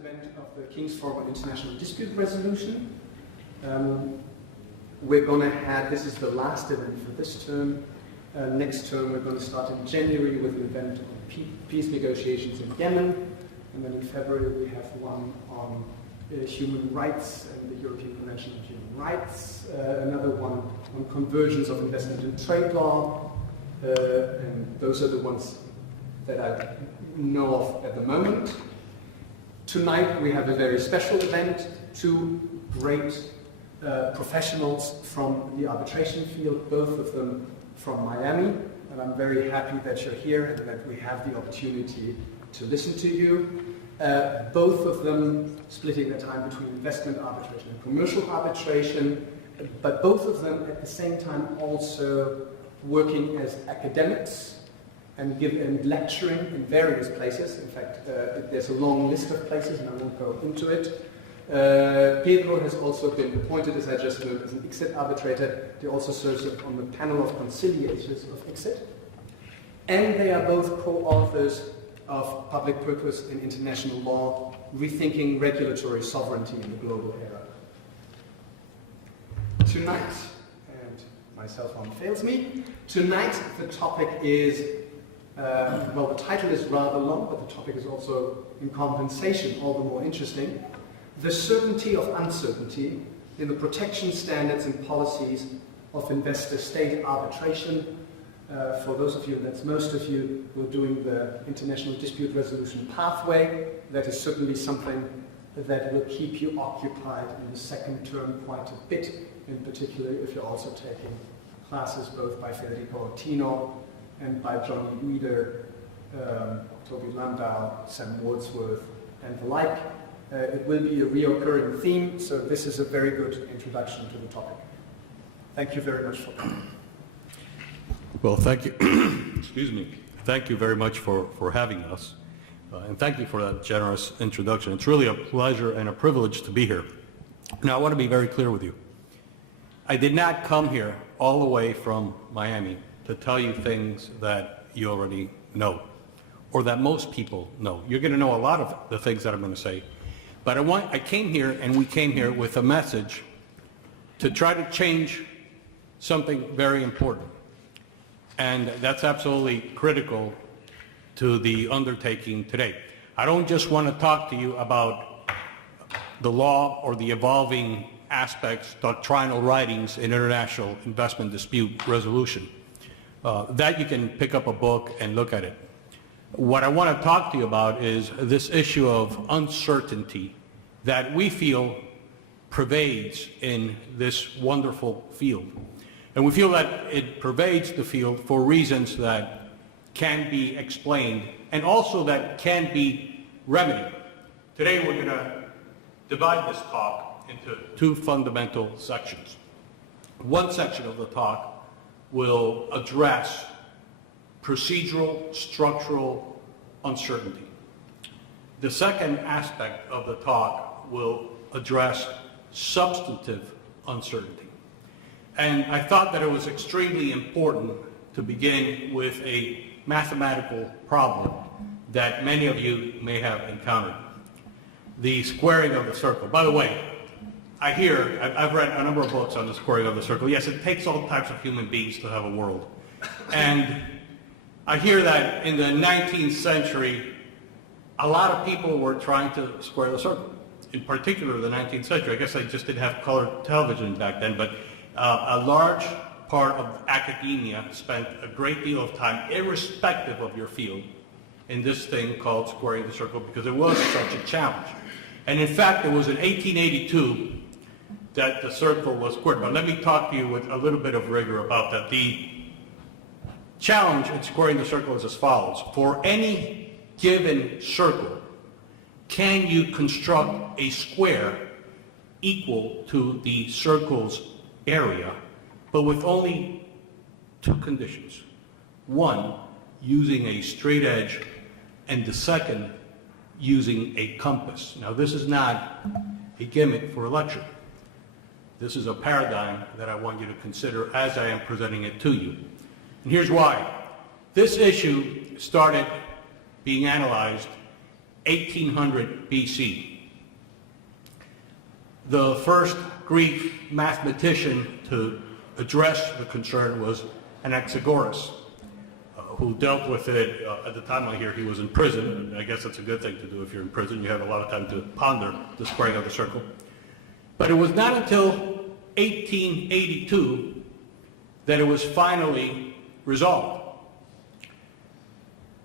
event of the King's Forum on International Dispute Resolution. We're going to have, this is the last event for this term. Next term we're going to start in January with an event on peace negotiations in Yemen. And then in February we have one on human rights and the European Convention on Human Rights. Another one on convergence of investment and trade law. And those are the ones that I know of at the moment. Tonight we have a very special event. Two great professionals from the arbitration field, both of them from Miami. And I'm very happy that you're here and that we have the opportunity to listen to you. Both of them splitting their time between investment arbitration and commercial arbitration, but both of them at the same time also working as academics and lecturing in various places. In fact, there's a long list of places and I won't go into it. Pedro has also been appointed, as I just learned, as an ICSID arbitrator. He also serves on the panel of conciliators of ICSID. And they are both co-authors of Public Purpose in International Law, Rethinking Regulatory Sovereignty in the Global Era. Tonight, and my cell phone fails me, tonight the topic is, well, the title is rather long, but the topic is also in compensation all the more interesting. The certainty of uncertainty in the protection standards and policies of investor-state arbitration. For those of you, that's most of you, who are doing the International Dispute Resolution pathway, that is certainly something that will keep you occupied in the second term quite a bit, in particular if you're also taking classes both by Federico Ottino and by Johnny Weeder, Toby Landau, Sam Wordsworth, and the like. It will be a reoccurring theme, so this is a very good introduction to the topic. Thank you very much for coming. Well, thank you. Excuse me. Thank you very much for having us, and thank you for that generous introduction. It's really a pleasure and a privilege to be here. Now, I want to be very clear with you. I did not come here all the way from Miami to tell you things that you already know, or that most people know. You're going to know a lot of the things that I'm going to say, but I came here, and we came here with a message to try to change something very important. And that's absolutely critical to the undertaking today. I don't just want to talk to you about the law or the evolving aspects, doctrinal writings in international investment dispute resolution. That you can pick up a book and look at it. What I want to talk to you about is this issue of uncertainty that we feel pervades in this wonderful field. And we feel that it pervades the field for reasons that can be explained and also that can be remedied. Today we're going to divide this talk into two fundamental sections. One section of the talk will address procedural, structural uncertainty. The second aspect of the talk will address substantive uncertainty. And I thought that it was extremely important to begin with a mathematical problem that many of you may have encountered. The squaring of the circle. By the way, I've read a number of books on the squaring of the circle. Yes, it takes all types of human beings to have a world. And I hear that in the 19th century, a lot of people were trying to square the circle. In particular, the 19th century. I guess I just didn't have colored television back then, but a large part of academia spent a great deal of time, irrespective of your field, in this thing called squaring the circle because it was such a challenge. And in fact, it was in 1882 that the circle was squared. But let me talk to you with a little bit of rigor about that. The challenge in squaring the circle is as follows. For any given circle, can you construct a square equal to the circle's area, but with only two conditions. One, using a straight edge, and the second, using a compass. Now, this is not a gimmick for a lecture. This is a paradigm that I want you to consider as I am presenting it to you. And here's why. This issue started being analyzed 1800 BC. The first Greek mathematician to address the concern was Anaxagoras, who dealt with it at the time I hear he was in prison, and I guess that's a good thing to do if you're in prison. You have a lot of time to ponder the squaring of the circle. But it was not until 1882 that it was finally resolved.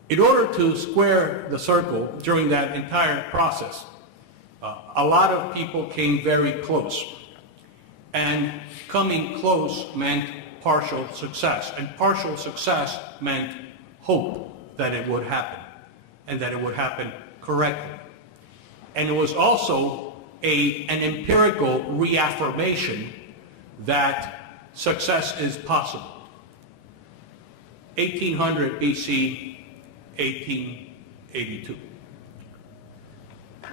In order to square the circle during that entire process, a lot of people came very close. And coming close meant partial success. And partial success meant hope that it would happen, and that it would happen correctly. And it was also an empirical reaffirmation that success is possible. 1800 BC, 1882.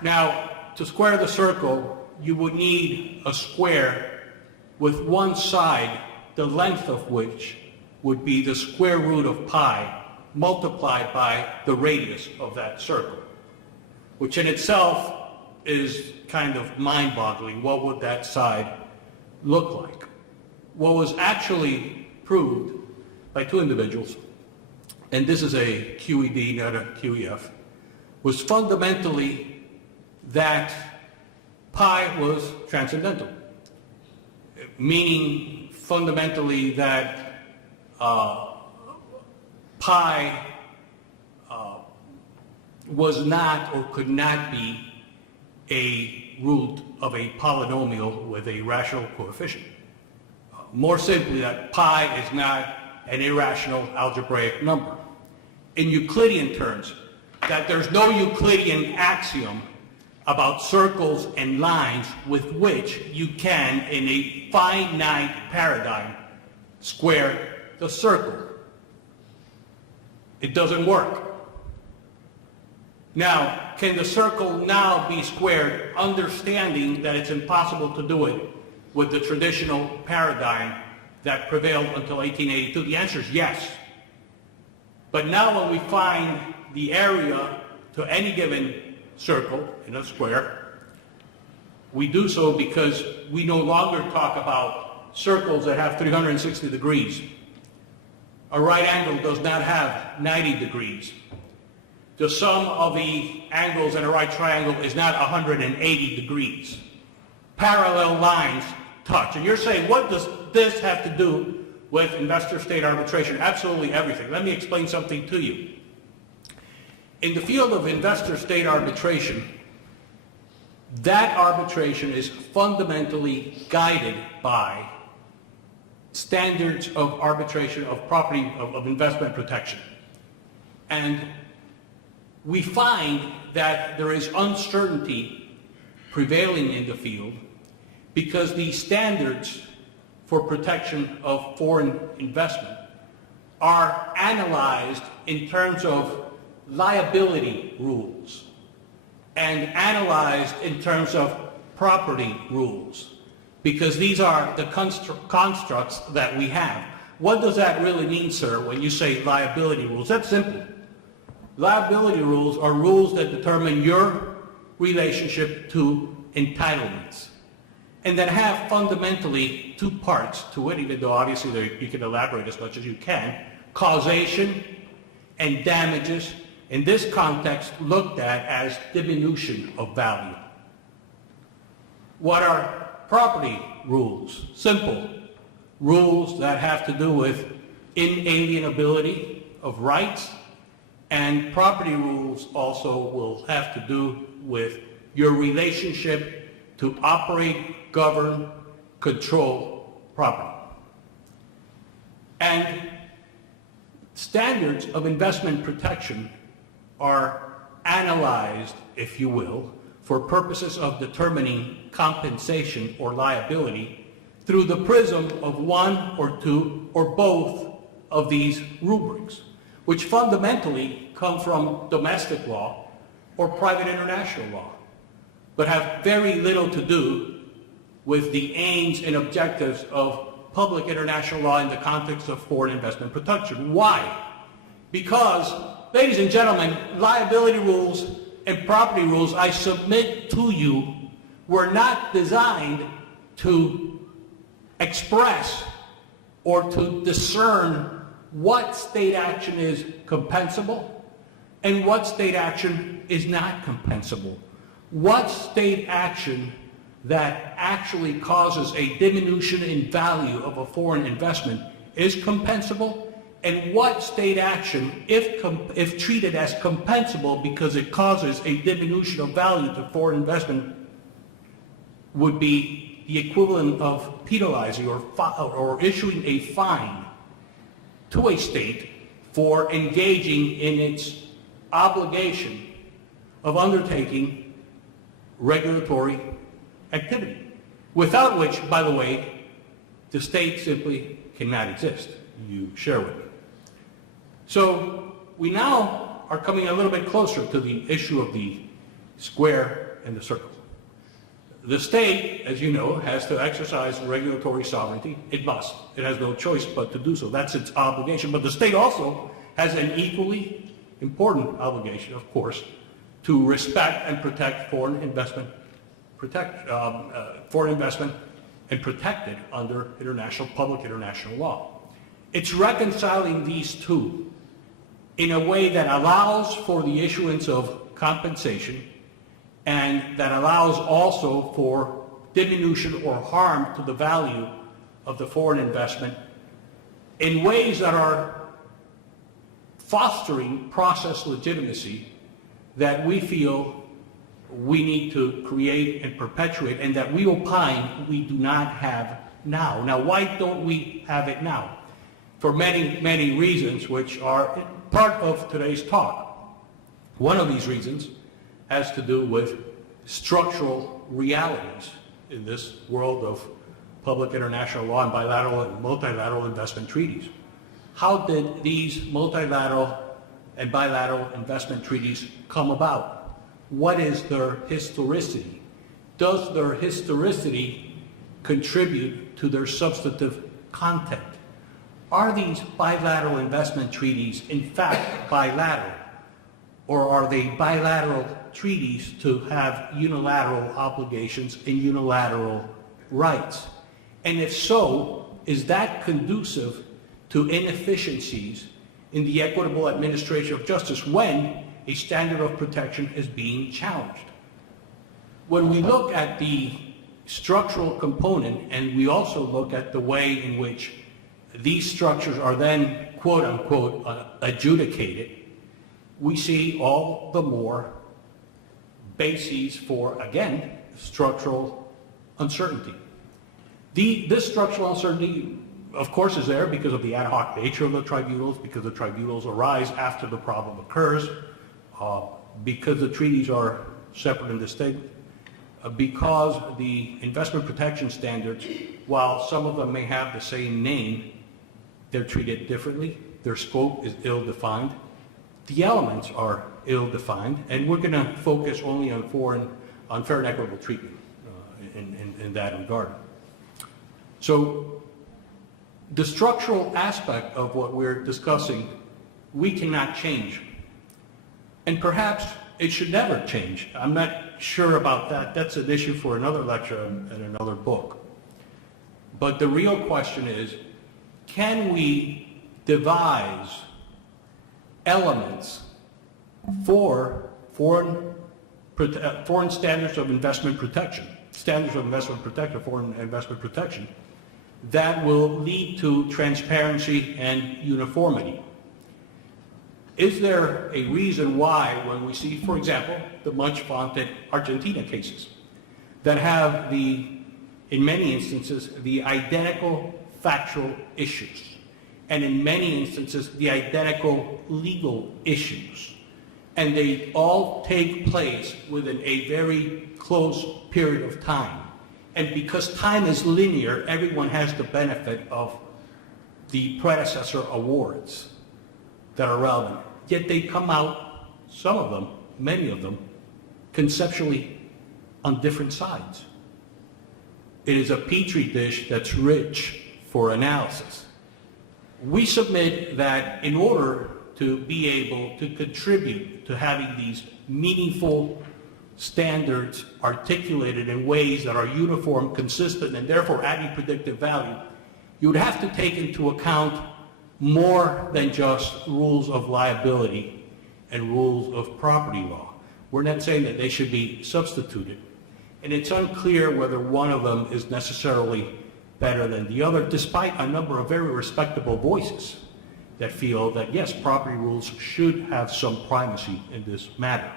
Now, to square the circle, you would need a square with one side, the length of which would be the square root of pi multiplied by the radius of that circle, which in itself is kind of mind-boggling. What would that side look like? What was actually proved by two individuals, and this is a QED, not a QEF, was fundamentally that pi was transcendental, meaning fundamentally that pi was not or could not be a root of a polynomial with a rational coefficient. More simply, that pi is not an irrational algebraic number. In Euclidean terms, that there's no Euclidean axiom about circles and lines with which you can, in a finite paradigm, square the circle. It doesn't work. Now, can the circle now be squared, understanding that it's impossible to do it with the traditional paradigm that prevailed until 1882? The answer is yes. But now when we find the area to any given circle in a square, we do so because we no longer talk about circles that have 360 degrees. A right angle does not have 90 degrees. The sum of the angles in a right triangle is not 180 degrees. Parallel lines touch. And you're saying, what does this have to do with investor-state arbitration? Absolutely everything. Let me explain something to you. In the field of investor-state arbitration, that arbitration is fundamentally guided by standards of arbitration of property, of investment protection. And we find that there is uncertainty prevailing in the field because the standards for protection of foreign investment are analyzed in terms of liability rules and analyzed in terms of property rules, because these are the constructs that we have. What does that really mean, sir, when you say liability rules? That's simple. Liability rules are rules that determine your relationship to entitlements, and that have fundamentally two parts to it, even though obviously you can elaborate as much as you can: causation and damages, in this context looked at as diminution of value. What are property rules? Simple. Rules that have to do with inalienability of rights, and property rules also will have to do with your relationship to operate, govern, control property. And standards of investment protection are analyzed, if you will, for purposes of determining compensation or liability through the prism of one or two or both of these rubrics, which fundamentally come from domestic law or private international law, but have very little to do with the aims and objectives of public international law in the context of foreign investment protection. Why? Because, ladies and gentlemen, liability rules and property rules I submit to you were not designed to express or to discern what state action is compensable and what state action is not compensable. What state action that actually causes a diminution in value of a foreign investment is compensable, and what state action, if treated as compensable because it causes a diminution of value to foreign investment, would be the equivalent of penalizing or issuing a fine to a state for engaging in its obligation of undertaking regulatory activity, without which, by the way, the state simply cannot exist. You share with me. So we now are coming a little bit closer to the issue of the square and the circle. The state, as you know, has to exercise regulatory sovereignty. It must. It has no choice but to do so. That's its obligation. But the state also has an equally important obligation, of course, to respect and protect foreign investment, and protect it under public international law. It's reconciling these two in a way that allows for the issuance of compensation and that allows also for diminution or harm to the value of the foreign investment in ways that are fostering process legitimacy that we feel we need to create and perpetuate, and that we opine we do not have now. Now, why don't we have it now? For many, many reasons, which are part of today's talk. One of these reasons has to do with structural realities in this world of public international law and bilateral and multilateral investment treaties. How did these multilateral and bilateral investment treaties come about? What is their historicity? Does their historicity contribute to their substantive content? Are these bilateral investment treaties in fact bilateral? Or are they bilateral treaties to have unilateral obligations and unilateral rights? And if so, is that conducive to inefficiencies in the equitable administration of justice when a standard of protection is being challenged? When we look at the structural component, and we also look at the way in which these structures are then, quote unquote, adjudicated, we see all the more bases for, again, structural uncertainty. This structural uncertainty, of course, is there because of the ad hoc nature of the tribunals, because the tribunals arise after the problem occurs, because the treaties are separate and distinct, because the investment protection standards, while some of them may have the same name, they're treated differently, their scope is ill-defined, the elements are ill-defined, and we're going to focus only on fair and equitable treatment in that regard. So the structural aspect of what we're discussing, we cannot change. And perhaps it should never change. I'm not sure about that. That's an issue for another lecture and another book. But the real question is, can we devise elements for foreign standards of investment protection, foreign investment protection, that will lead to transparency and uniformity? Is there a reason why, when we see, for example, the much vaunted Argentina cases that have in many instances, the identical factual issues, and in many instances, the identical legal issues, and they all take place within a very close period of time? And because time is linear, everyone has the benefit of the predecessor awards that are relevant. Yet they come out, some of them, many of them, conceptually on different sides. It is a petri dish that's rich for analysis. We submit that in order to be able to contribute to having these meaningful standards articulated in ways that are uniform, consistent, and therefore adding predictive value, you would have to take into account more than just rules of liability and rules of property law. We're not saying that they should be substituted. And it's unclear whether one of them is necessarily better than the other, despite a number of very respectable voices that feel that, yes, property rules should have some primacy in this matter.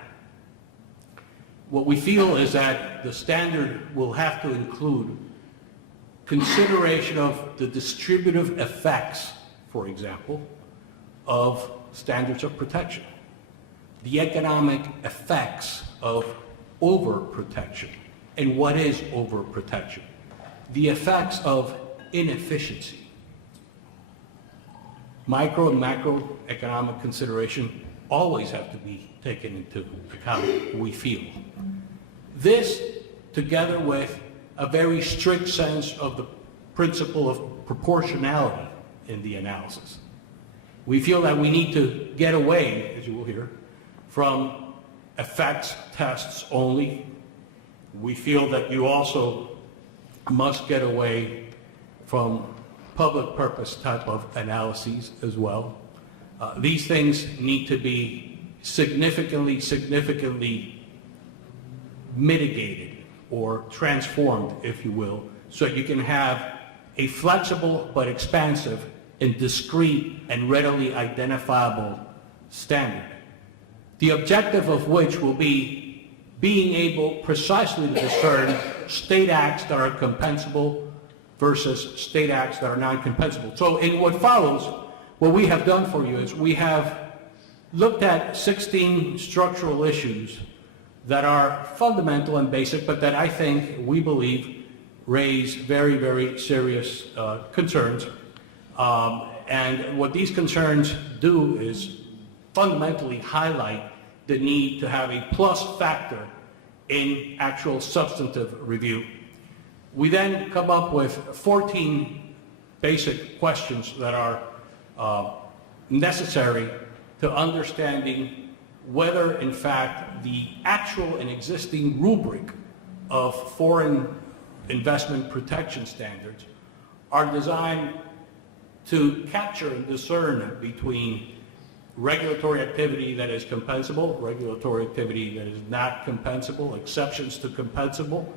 What we feel is that the standard will have to include consideration of the distributive effects, for example, of standards of protection, the economic effects of overprotection, and what is overprotection, the effects of inefficiency. Micro and macroeconomic consideration always have to be taken into account, we feel. This, together with a very strict sense of the principle of proportionality in the analysis. We feel that we need to get away, as you will hear, from effects tests only. We feel that you also must get away from public purpose type of analyses as well. These things need to be significantly mitigated or transformed, if you will, so you can have a flexible but expansive and discrete and readily identifiable standard, the objective of which will be being able precisely to discern state acts that are compensable versus state acts that are non-compensable. So in what follows, what we have done for you is we have looked at 16 structural issues that are fundamental and basic, but that I think, we believe, raise very, very serious concerns. And what these concerns do is fundamentally highlight the need to have a plus factor in actual substantive review. We then come up with 14 basic questions that are necessary to understanding whether, in fact, the actual and existing rubric of foreign investment protection standards are designed to capture and discern between regulatory activity that is compensable, regulatory activity that is not compensable, exceptions to compensable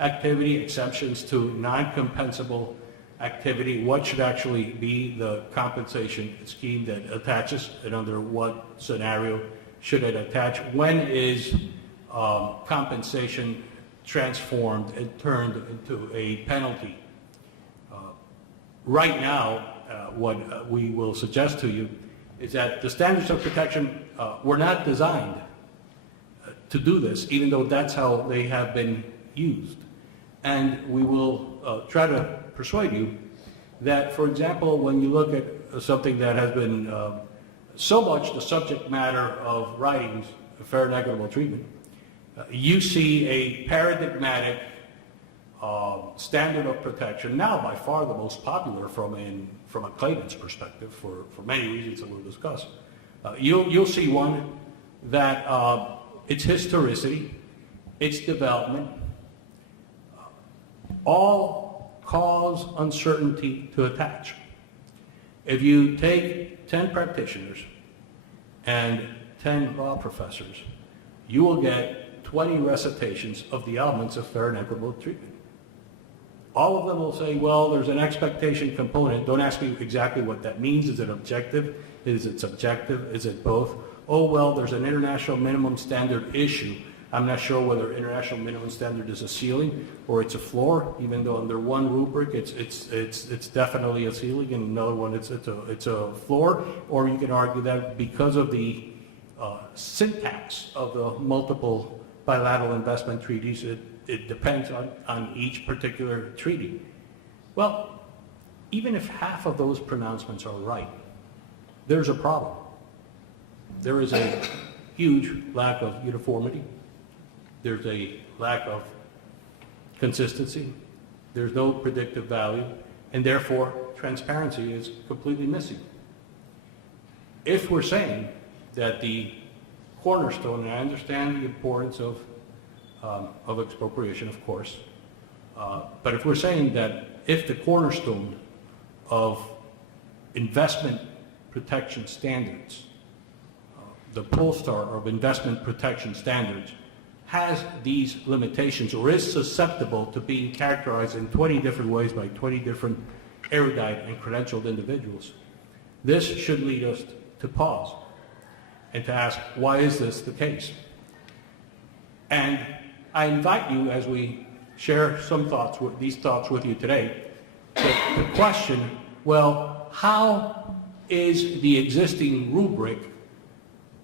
activity, exceptions to non-compensable activity, what should actually be the compensation scheme that attaches, and under what scenario should it attach, when is compensation transformed and turned into a penalty. Right now, what we will suggest to you is that the standards of protection were not designed to do this, even though that's how they have been used. And we will try to persuade you that, for example, when you look at something that has been so much the subject matter of writings, fair and equitable treatment, you see a paradigmatic standard of protection, now by far the most popular from a claimant's perspective, for many reasons that we'll discuss. You'll see one that its historicity, its development, all cause uncertainty to attach. If you take 10 practitioners and 10 law professors, you will get 20 recitations of the elements of fair and equitable treatment. All of them will say, well, there's an expectation component. Don't ask me exactly what that means. Is it objective? Is it subjective? Is it both? Oh, well, there's an international minimum standard issue. I'm not sure whether international minimum standard is a ceiling or it's a floor, even though under one rubric it's definitely a ceiling, and another one it's a floor. Or you can argue that because of the syntax of the multiple bilateral investment treaties, it depends on each particular treaty. Well, even if half of those pronouncements are right, there's a problem. There is a huge lack of uniformity. There's a lack of consistency. There's no predictive value, and therefore transparency is completely missing. If we're saying that the cornerstone, and I understand the importance of expropriation, of course. But if we're saying that if the cornerstone of investment protection standards, the pole star of investment protection standards, has these limitations or is susceptible to being characterized in 20 different ways by 20 different erudite and credentialed individuals, this should lead us to pause and to ask, why is this the case? And I invite you, as we share some thoughts, these thoughts with you today, to question, well, how is the existing rubric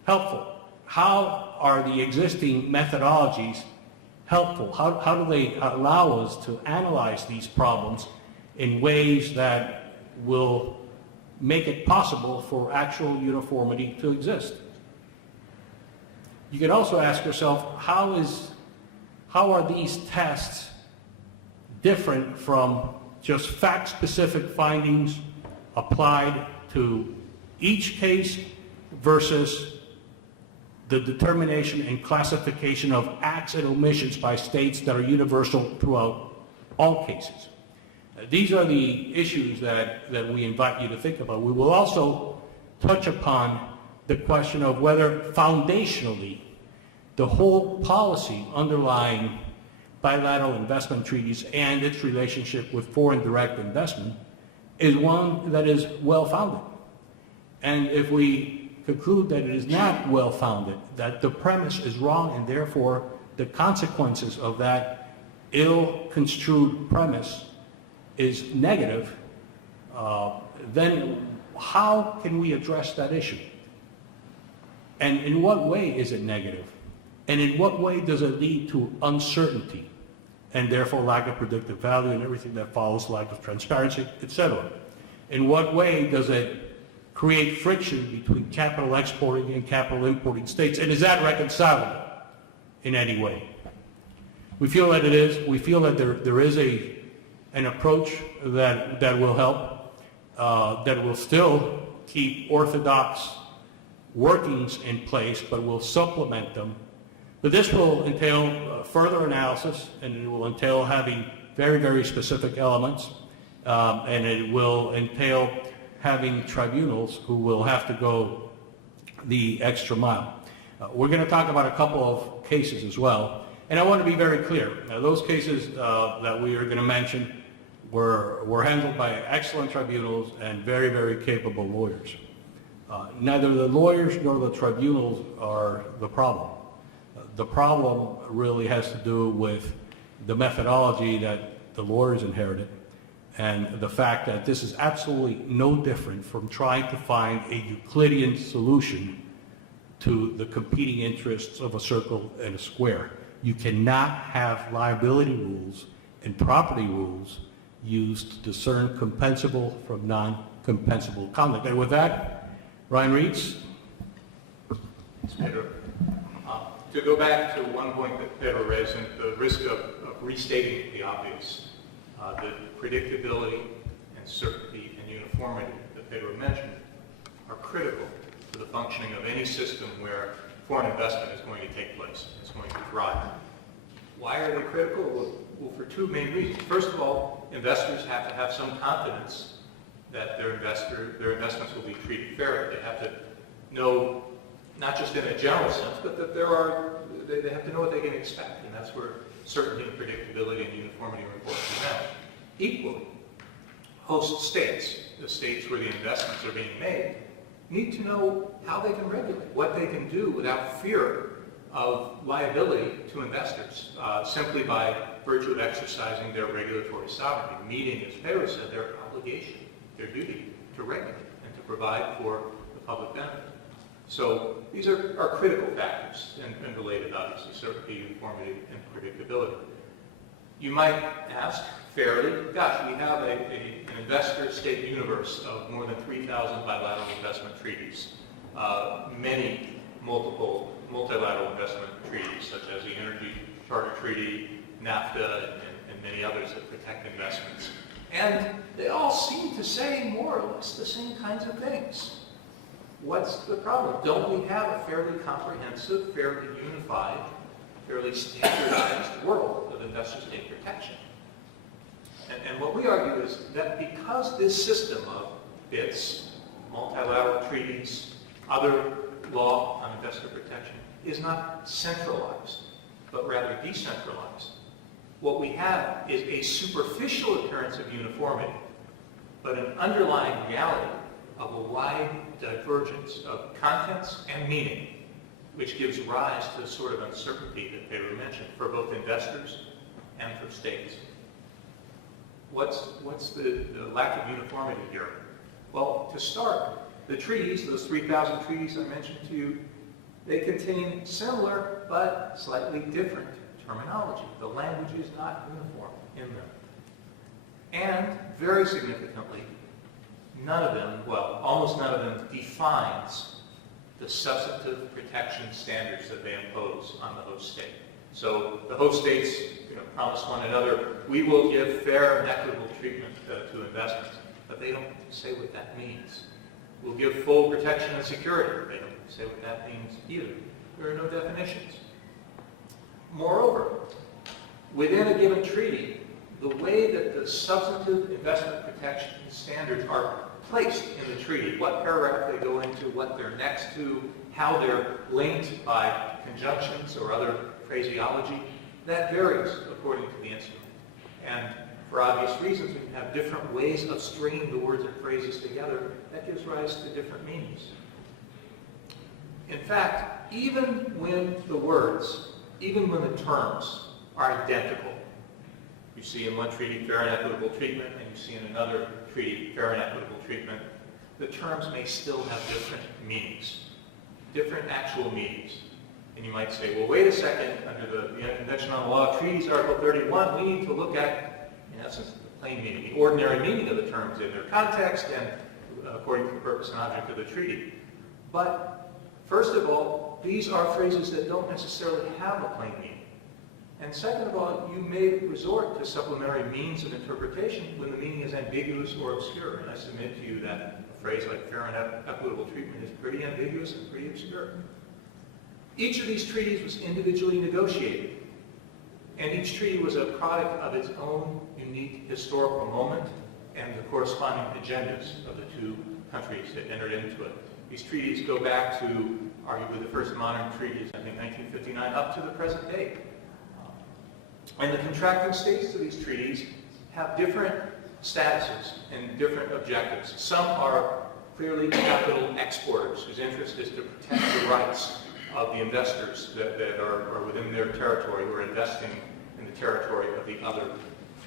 helpful? How are the existing methodologies helpful? How do they allow us to analyze these problems in ways that will make it possible for actual uniformity to exist? You can also ask yourself, how are these tests different from just fact-specific findings applied to each case versus the determination and classification of acts and omissions by states that are universal throughout all cases? These are the issues that we invite you to think about. We will also touch upon the question of whether foundationally the whole policy underlying bilateral investment treaties and its relationship with foreign direct investment is one that is well-founded. And if we conclude that it is not well-founded, that the premise is wrong, and therefore the consequences of that ill-construed premise is negative, then how can we address that issue? And in what way is it negative? And in what way does it lead to uncertainty and therefore lack of predictive value and everything that follows, lack of transparency, etc.? In what way does it create friction between capital exporting and capital importing states? And is that reconcilable in any way? We feel that it is. We feel that there is an approach that will help, that will still keep orthodox workings in place, but will supplement them. But this will entail further analysis, and it will entail having very, very specific elements, and it will entail having tribunals who will have to go the extra mile. We're going to talk about a couple of cases as well, and I want to be very clear. Now, those cases that we are going to mention were handled by excellent tribunals and very, very capable lawyers. Neither the lawyers nor the tribunals are the problem. The problem really has to do with the methodology that the lawyers inherited and the fact that this is absolutely no different from trying to find a Euclidean solution to the competing interests of a circle and a square. You cannot have liability rules and property rules used to discern compensable from non-compensable conduct. And with that, Bryan Reetz. Pedro. To go back to one point that Pedro raised, and the risk of restating the obvious, the predictability and certainty and uniformity that Pedro mentioned are critical to the functioning of any system where foreign investment is going to take place, it's going to thrive. Why are they critical? Well, for two main reasons. First of all, investors have to have some confidence that their investments will be treated fairly. They have to know, not just in a general sense, but that they have to know what they can expect, and that's where certainty and predictability and uniformity are important to them. Equally, host states, the states where the investments are being made, need to know how they can regulate, what they can do without fear of liability to investors, simply by virtue of exercising their regulatory sovereignty, meeting, as Pedro said, their obligation, their duty to regulate and to provide for the public benefit. So these are critical factors and related, obviously, certainty, uniformity, and predictability. You might ask, fairly, gosh, we have an investor-state universe of more than 3,000 bilateral investment treaties, many multilateral investment treaties, such as the Energy Charter Treaty, NAFTA, and many others that protect investments. And they all seem to say more or less the same kinds of things. What's the problem? Don't we have a fairly comprehensive, fairly unified, fairly standardized world of investor state protection? And what we argue is that because this system of BITs, multilateral treaties, other law on investor protection is not centralized, but rather decentralized, what we have is a superficial appearance of uniformity, but an underlying reality of a wide divergence of contents and meaning, which gives rise to the sort of uncertainty that Pedro mentioned for both investors and for states. What's the lack of uniformity here? Well, to start, the treaties, those 3,000 treaties I mentioned to you, they contain similar but slightly different terminology. The language is not uniform in them. And very significantly, none of them, well, almost none of them defines the substantive protection standards that they impose on the host state. So the host states promise one another, we will give fair and equitable treatment to investments, but they don't say what that means. We'll give full protection and security. They don't say what that means either. There are no definitions. Moreover, within a given treaty, the way that the substantive investment protection standards are placed in the treaty, what paragraph they go into, what they're next to, how they're linked by conjunctions or other phraseology, that varies according to the instrument. And for obvious reasons, when you have different ways of stringing the words and phrases together, that gives rise to different meanings. In fact, even when the words, even when the terms are identical, you see in one treaty fair and equitable treatment, and you see in another treaty fair and equitable treatment, the terms may still have different meanings, different actual meanings. And you might say, well, wait a second, under the Convention on the Law of Treaties, Article 31, we need to look at, in essence, the plain meaning, the ordinary meaning of the terms in their context and according to the purpose and object of the treaty. But, first of all, these are phrases that don't necessarily have a plain meaning. And second of all, you may resort to supplementary means of interpretation when the meaning is ambiguous or obscure. And I submit to you that a phrase like fair and equitable treatment is pretty ambiguous and pretty obscure. Each of these treaties was individually negotiated, and each treaty was a product of its own unique historical moment and the corresponding agendas of the two countries that entered into it. These treaties go back to arguably the first modern treaties, I think 1959, up to the present day. And the contracting states to these treaties have different statuses and different objectives. Some are clearly capital exporters whose interest is to protect the rights of the investors that are within their territory who are investing in the territory of the other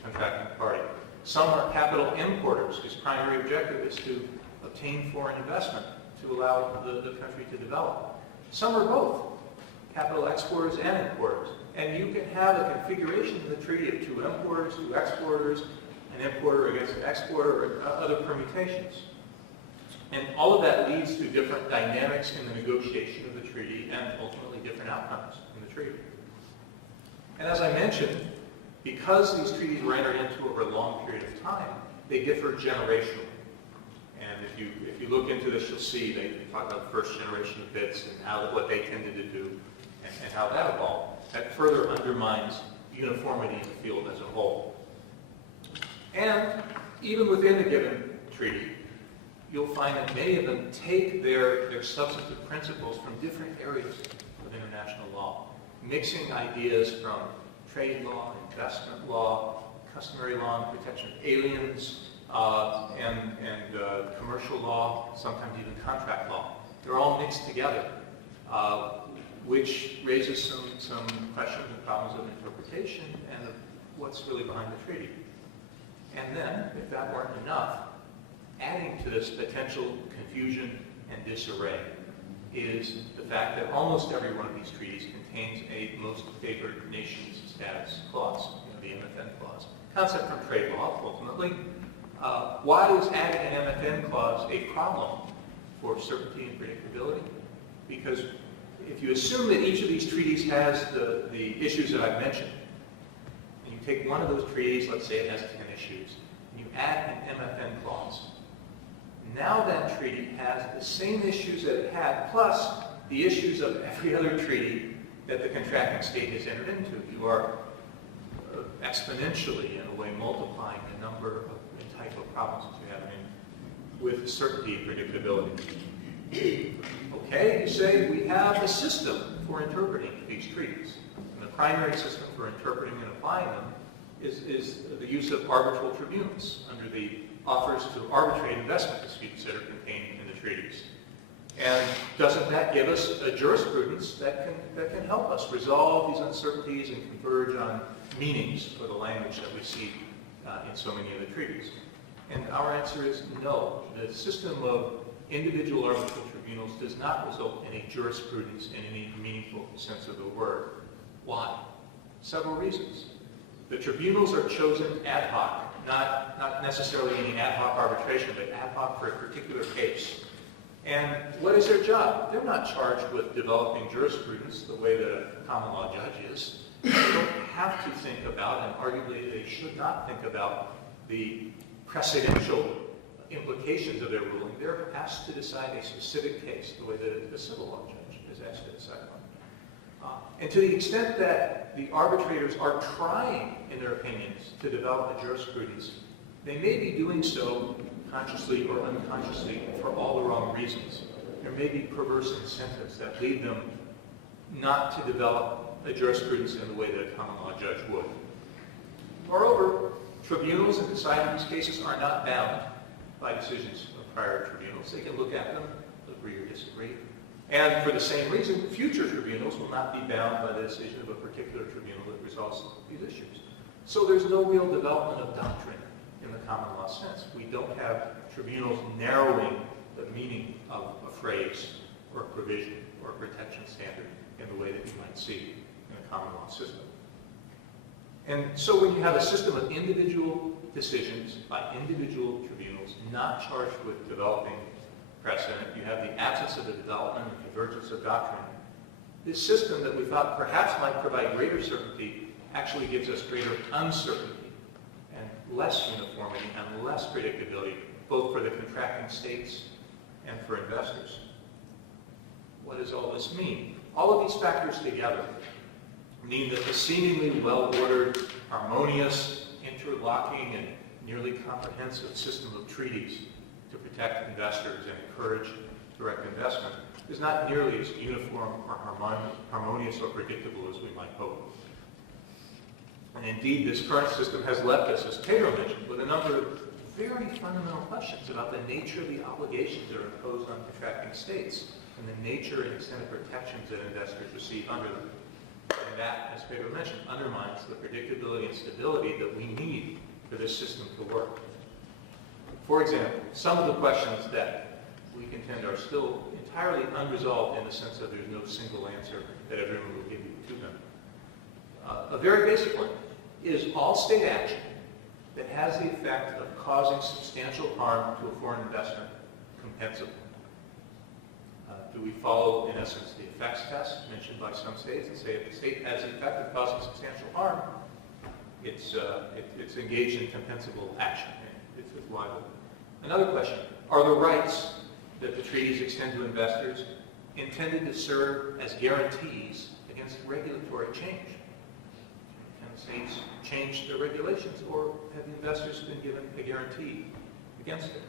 contracting party. Some are capital importers whose primary objective is to obtain foreign investment to allow the country to develop. Some are both, capital exporters and importers. And you can have a configuration in the treaty of two importers, two exporters, an importer against an exporter, or other permutations. And all of that leads to different dynamics in the negotiation of the treaty and ultimately different outcomes in the treaty. And as I mentioned, because these treaties were entered into over a long period of time, they differ generationally. And if you look into this, you'll see they talk about the first generation of BITs and what they tended to do and how that evolved. That further undermines uniformity in the field as a whole. And even within a given treaty, you'll find that many of them take their substantive principles from different areas of international law, mixing ideas from trade law, investment law, customary law and protection of aliens, and commercial law, sometimes even contract law. They're all mixed together, which raises some questions and problems of interpretation and of what's really behind the treaty. And then, if that weren't enough, adding to this potential confusion and disarray is the fact that almost every one of these treaties contains a most favored nations status clause, the MFN clause. Concept from trade law, ultimately. Why is adding an MFN clause a problem for certainty and predictability? Because if you assume that each of these treaties has the issues that I've mentioned, and you take one of those treaties, let's say it has 10 issues, and you add an MFN clause, now that treaty has the same issues that it had, plus the issues of every other treaty that the contracting state has entered into. You are exponentially, in a way, multiplying the number of the type of problems that you have with certainty and predictability. Okay, you say we have a system for interpreting these treaties. And the primary system for interpreting and applying them is the use of arbitral tribunals under the offers to arbitrate investment disputes that are contained in the treaties. And doesn't that give us a jurisprudence that can help us resolve these uncertainties and converge on meanings for the language that we see in so many of the treaties? And our answer is no. The system of individual arbitral tribunals does not result in a jurisprudence in any meaningful sense of the word. Why? Several reasons. The tribunals are chosen ad hoc, not necessarily any ad hoc arbitration, but ad hoc for a particular case. And what is their job? They're not charged with developing jurisprudence the way that a common law judge is. They don't have to think about, and arguably they should not think about, the precedential implications of their ruling. They're asked to decide a specific case the way that a civil law judge is asked to decide one. And to the extent that the arbitrators are trying, in their opinions, to develop a jurisprudence, they may be doing so consciously or unconsciously for all the wrong reasons. There may be perverse incentives that lead them not to develop a jurisprudence in the way that a common law judge would. Moreover, tribunals in deciding these cases are not bound by decisions of prior tribunals. They can look at them, agree or disagree. And for the same reason, future tribunals will not be bound by the decision of a particular tribunal that resolves these issues. So there's no real development of doctrine in the common law sense. We don't have tribunals narrowing the meaning of a phrase or a provision or a protection standard in the way that you might see in a common law system. And so when you have a system of individual decisions by individual tribunals not charged with developing precedent, you have the absence of the development and convergence of doctrine. This system that we thought perhaps might provide greater certainty actually gives us greater uncertainty and less uniformity and less predictability, both for the contracting states and for investors. What does all this mean? All of these factors together mean that the seemingly well-ordered, harmonious, interlocking, and nearly comprehensive system of treaties to protect investors and encourage direct investment is not nearly as uniform or harmonious or predictable as we might hope. And indeed, this current system has left us, as Pedro mentioned, with a number of very fundamental questions about the nature of the obligations that are imposed on contracting states and the nature and extent of protections that investors receive under them. And that, as Pedro mentioned, undermines the predictability and stability that we need for this system to work. For example, some of the questions that we contend are still entirely unresolved in the sense that there's no single answer that everyone will give you to them. A very basic one is all state action that has the effect of causing substantial harm to a foreign investment compensable. Do we follow, in essence, the effects test mentioned by some states and say if the state has the effect of causing substantial harm, it's engaged in compensable action. It's liable. Another question, are the rights that the treaties extend to investors intended to serve as guarantees against regulatory change? Can the states change their regulations, or have the investors been given a guarantee against it?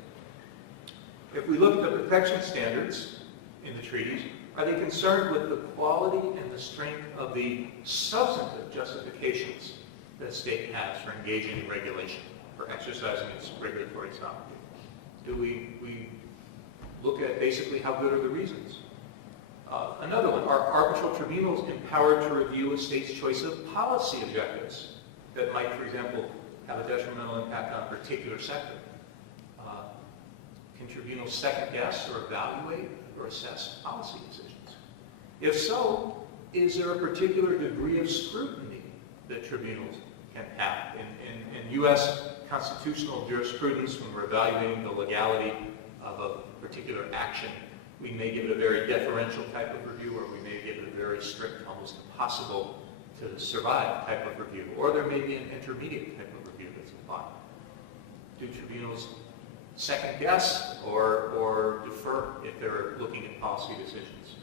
If we look at the protection standards in the treaties, are they concerned with the quality and the strength of the substantive justifications that a state has for engaging in regulation, for exercising its regulatory sovereignty? Do we look at basically how good are the reasons? Another one, are arbitral tribunals empowered to review a state's choice of policy objectives that might, for example, have a detrimental impact on a particular sector? Can tribunals second guess or evaluate or assess policy decisions? If so, is there a particular degree of scrutiny that tribunals can have? In U.S. constitutional jurisprudence, when we're evaluating the legality of a particular action, we may give it a very deferential type of review, or we may give it a very strict, almost impossible to survive type of review, or there may be an intermediate type of review that's applied. Do tribunals second guess or defer if they're looking at policy decisions.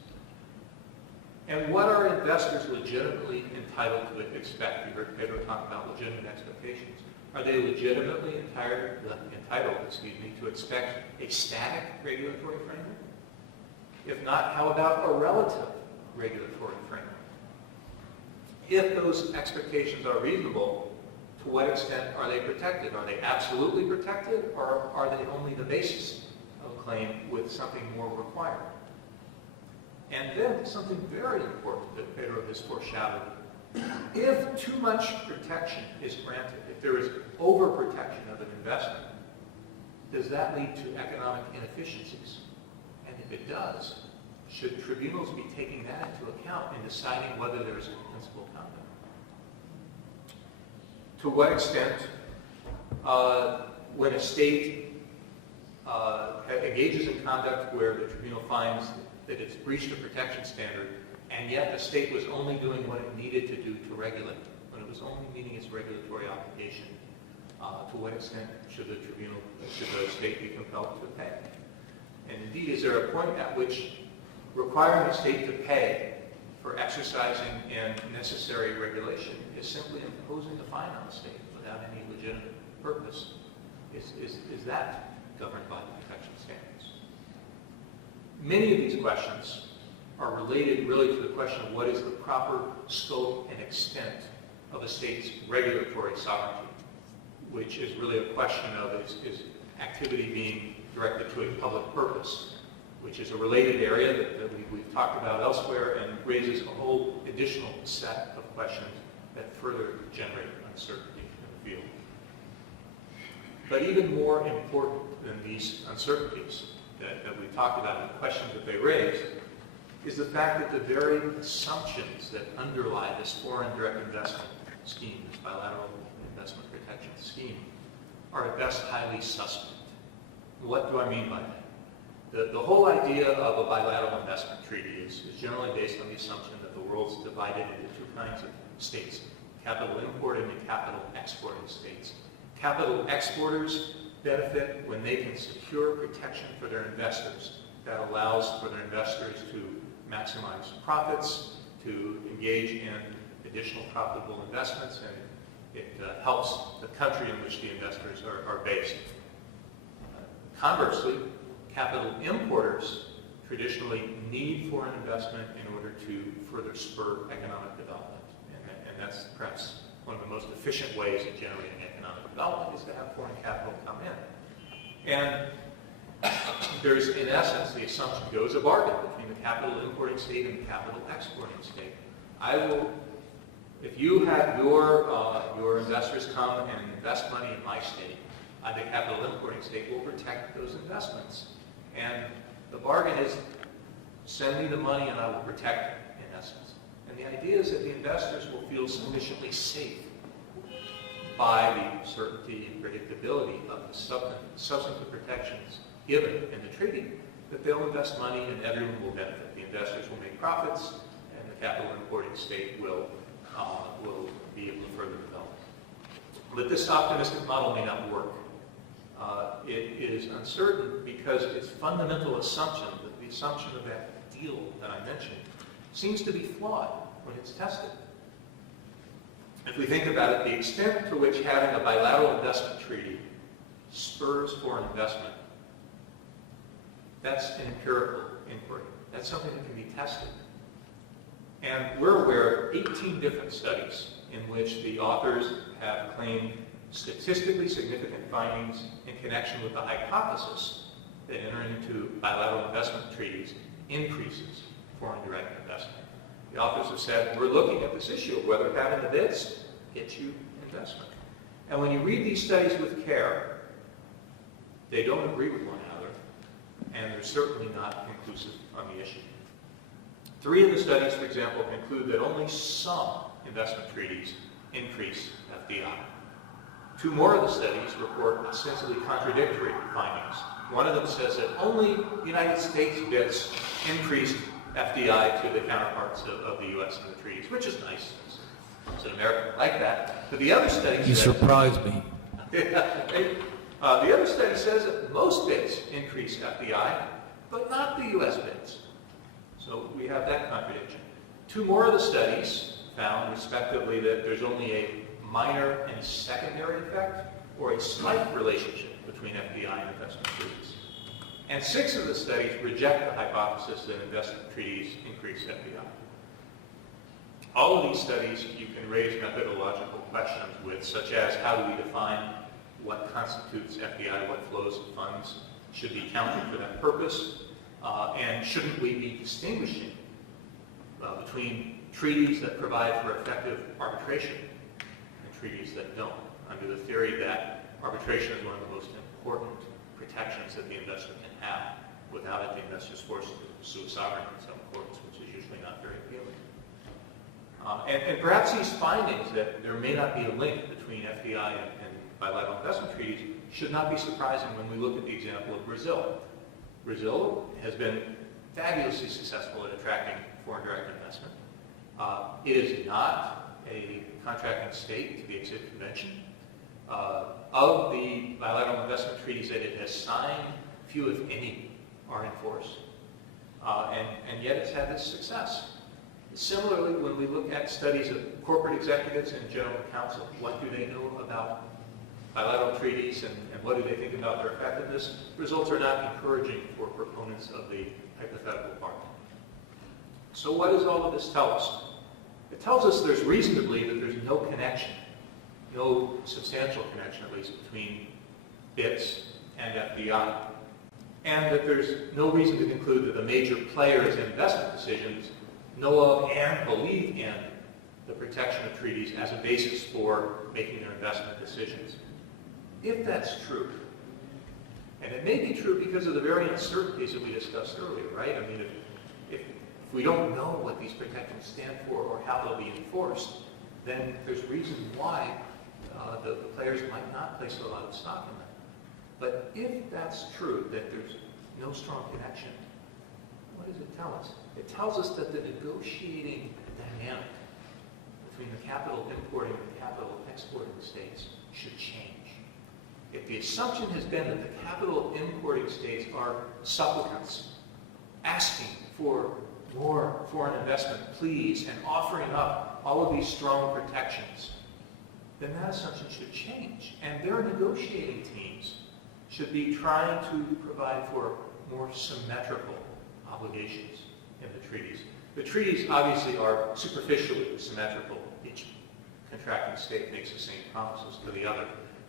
And what are investors legitimately entitled to expect? You heard Pedro talk about legitimate expectations. Are they legitimately entitled, to expect a static regulatory framework? If not, how about a relative regulatory framework? If those expectations are reasonable, to what extent are they protected? Are they absolutely protected, or are they only the basis of a claim with something more required? And then something very important that Pedro has foreshadowed. If too much protection is granted, if there is overprotection of an investment, does that lead to economic inefficiencies? And if it does, should tribunals be taking that into account in deciding whether there is compensable conduct? To what extent, when a state engages in conduct where the tribunal finds that it's breached a protection standard, and yet the state was only doing what it needed to do to regulate, when it was only meeting its regulatory obligation, to what extent should the state be compelled to pay? And indeed, is there a point at which requiring the state to pay for exercising in necessary regulation is simply imposing a fine on the state without any legitimate purpose? Is that governed by the protection standards? Many of these questions are related really to the question of what is the proper scope and extent of a state's regulatory sovereignty, which is really a question of is activity being directed to a public purpose, which is a related area that we've talked about elsewhere and raises a whole additional set of questions that further generate uncertainty in the field. But even more important than these uncertainties that we've talked about and the questions that they raise is the fact that the very assumptions that underlie this foreign direct investment scheme, this bilateral investment protection scheme, are at best highly suspect. What do I mean by that? The whole idea of a bilateral investment treaty is generally based on the assumption that the world's divided into two kinds of states, capital importing and capital exporting states. Capital exporters benefit when they can secure protection for their investors. That allows for their investors to maximize profits, to engage in additional profitable investments, and it helps the country in which the investors are based. Conversely, capital importers traditionally need foreign investment in order to further spur economic development. And that's perhaps one of the most efficient ways of generating economic development is to have foreign capital come in. And there's, in essence, the assumption goes a bargain between the capital importing state and the capital exporting state. If you have your investors come and invest money in my state, the capital importing state will protect those investments. And the bargain is, send me the money and I will protect it, in essence. And the idea is that the investors will feel sufficiently safe by the certainty and predictability of the substantive protections given in the treaty, that they'll invest money and everyone will benefit. The investors will make profits, and the capital importing state will be able to further develop. But this optimistic model may not work. It is uncertain because its fundamental assumption, the assumption of that deal that I mentioned, seems to be flawed when it's tested. If we think about it, the extent to which having a bilateral investment treaty spurs foreign investment, that's an empirical inquiry. That's something that can be tested. And we're aware of 18 different studies in which the authors have claimed statistically significant findings in connection with the hypothesis that entering into bilateral investment treaties increases foreign direct investment. The authors have said, we're looking at this issue of whether having the bids gets you investment. And when you read these studies with care, they don't agree with one another, and they're certainly not conclusive on the issue. 3 of the studies, for example, conclude that only some investment treaties increase FDI. 2 more of the studies report ostensibly contradictory findings. One of them says that only the United States bits increased FDI to the counterparts of the U.S. in the treaties, which is nice. It's an American like that. But the other studies... You surprised me. The other study says that most bids increase FDI, but not the U.S. bids. So we have that contradiction. Two more of the studies found, respectively, that there's only a minor and secondary effect or a slight relationship between FDI and investment treaties. And 6 of the studies reject the hypothesis that investment treaties increase FDI. All of these studies you can raise methodological questions with, such as how do we define what constitutes FDI, what flows of funds should be counted for that purpose, and shouldn't we be distinguishing between treaties that provide for effective arbitration and treaties that don't, under the theory that arbitration is one of the most important protections that the investor can have. Without it, the investor is forced to pursue sovereignty in some courts, which is usually not very appealing. And perhaps these findings that there may not be a link between FDI and bilateral investment treaties should not be surprising when we look at the example of Brazil. Brazil has been fabulously successful at attracting foreign direct investment. It is not a contracting state to the Exit Convention. Of the bilateral investment treaties that it has signed, few, if any, are enforced. And yet it's had this success. Similarly, when we look at studies of corporate executives and general counsel, what do they know about bilateral treaties and what do they think about their effectiveness? Results are not encouraging for proponents of the hypothetical part. So what does all of this tell us? It tells us there's reason to believe that there's no connection, no substantial connection at least, between BITs and FDI. And that there's no reason to conclude that the major players in investment decisions know of and believe in the protection of treaties as a basis for making their investment decisions. If that's true, and it may be true because of the very uncertainties that we discussed earlier, right? I mean, if we don't know what these protections stand for or how they'll be enforced, then there's reason why the players might not place a lot of stock in them. But if that's true, that there's no strong connection, what does it tell us? It tells us that the negotiating dynamic between the capital importing and capital exporting states should change. If the assumption has been that the capital importing states are supplicants, asking for more foreign investment, please, and offering up all of these strong protections, then that assumption should change. And their negotiating teams should be trying to provide for more symmetrical obligations in the treaties. The treaties obviously are superficially symmetrical. Each contracting state makes the same promises to the other.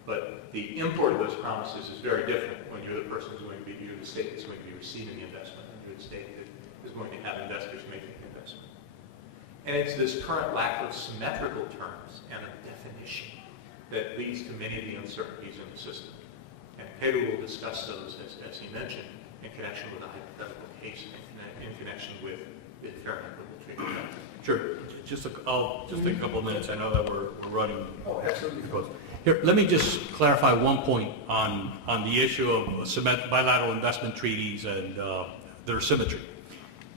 But the import of those promises is very different when you're the person who's going to be, you're the state that's going to be receiving the investment, and you're the state that is going to have investors making the investment. And it's this current lack of symmetrical terms and a definition that leads to many of the uncertainties in the system. And Pedro will discuss those, as he mentioned, in connection with a hypothetical case, in connection with the fair and equitable treatment. Sure. I'll just take a couple of minutes. I know that we're running. Oh, absolutely. Close. Here, let me just clarify one point on the issue of bilateral investment treaties and their symmetry.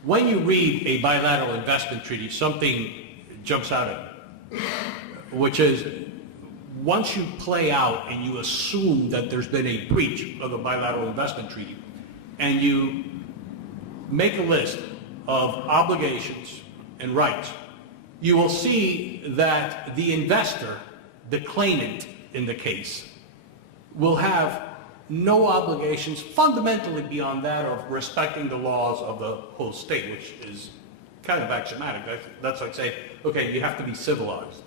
When you read a bilateral investment treaty, something jumps out at you, which is once you play out and you assume that there's been a breach of the bilateral investment treaty, and you make a list of obligations and rights, you will see that the investor, the claimant in the case, will have no obligations fundamentally beyond that of respecting the laws of the host state, which is kind of axiomatic. That's like saying, okay, you have to be civilized.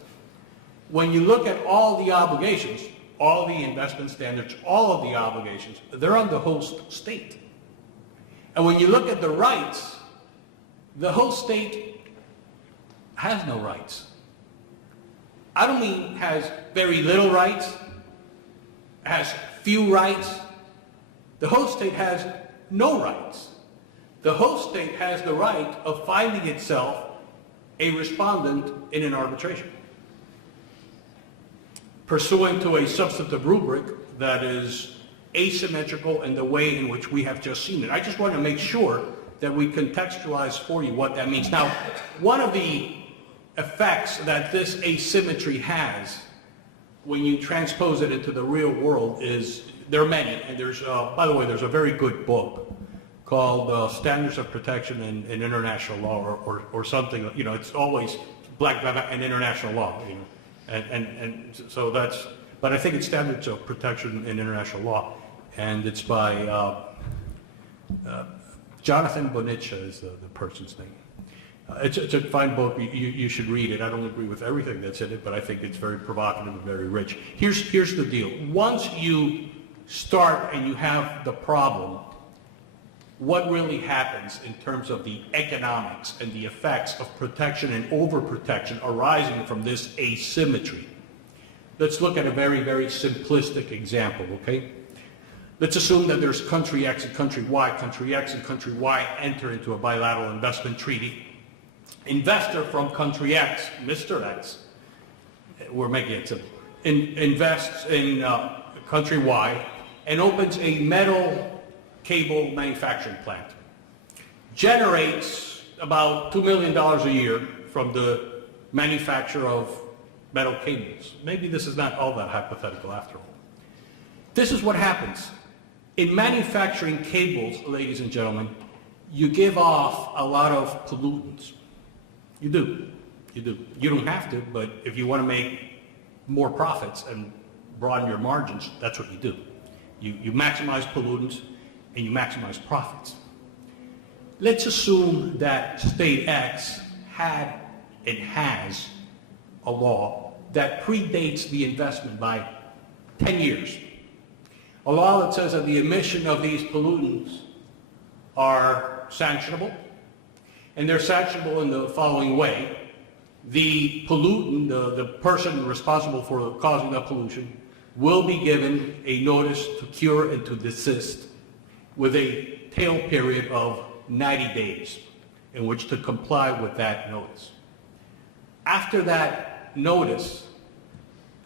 When you look at all the obligations, all the investment standards, all of the obligations, they're on the host state. And when you look at the rights, the host state has no rights. I don't mean has very little rights, has few rights. The host state has no rights. The host state has the right of finding itself a respondent in an arbitration, pursuant to a substantive rubric that is asymmetrical in the way in which we have just seen it. I just want to make sure that we contextualize for you what that means. Now, one of the effects that this asymmetry has when you transpose it into the real world is, there are many, and there's, by the way, there's a very good book called Standards of Protection in International Law, or something, you know, it's always black and international law, you know, and so that's, but I think it's Standards of Protection in International Law, and it's by Jonathan Bonilla is the person's name. It's a fine book. You should read it. I don't agree with everything that's in it, but I think it's very provocative and very rich. Here's the deal. Once you start and you have the problem, what really happens in terms of the economics and the effects of protection and overprotection arising from this asymmetry? Let's look at a very, very simplistic example, okay? Let's assume that there's country X and country Y. Country X and country Y enter into a bilateral investment treaty. Investor from country X, Mr. X, we're making it simple, invests in country Y and opens a metal cable manufacturing plant. Generates about $2 million a year from the manufacture of metal cables. Maybe this is not all that hypothetical after all. This is what happens. In manufacturing cables, ladies and gentlemen, you give off a lot of pollutants. You do. You do. You don't have to, but if you want to make more profits and broaden your margins, that's what you do. You maximize pollutants and you maximize profits. Let's assume that state X had and has a law that predates the investment by 10 years. A law that says that the emission of these pollutants are sanctionable, and they're sanctionable in the following way. The pollutant, the person responsible for causing the pollution, will be given a notice to cure and to desist with a tail period of 90 days in which to comply with that notice. After that notice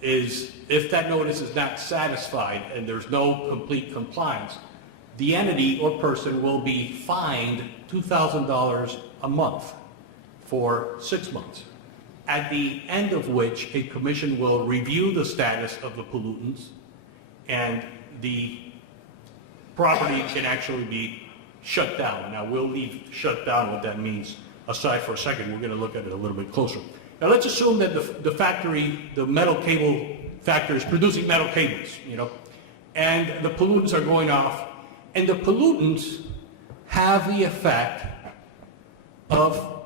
if that notice is not satisfied and there's no complete compliance, the entity or person will be fined $2,000 a month for 6 months, at the end of which a commission will review the status of the pollutants and the property can actually be shut down. Now we'll leave shut down what that means aside for a second. We're going to look at it a little bit closer. Now let's assume that the factory, the metal cable factory is producing metal cables, you know, and the pollutants are going off, and the pollutants have the effect of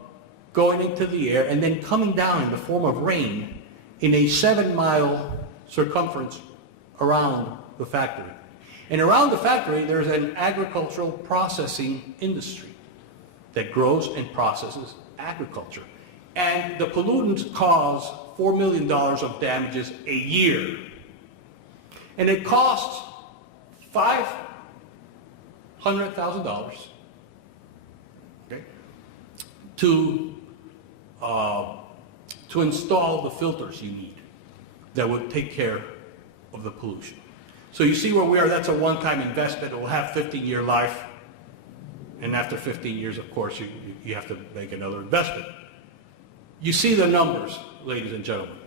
going into the air and then coming down in the form of rain in a 7-mile circumference around the factory. And around the factory, there's an agricultural processing industry that grows and processes agriculture. And the pollutants cause $4 million of damages a year. And it costs $500,000 okay, to install the filters you need that would take care of the pollution. So you see where we are. That's a one-time investment. It will have 15-year life. And after 15 years, of course, you have to make another investment. You see the numbers, ladies and gentlemen.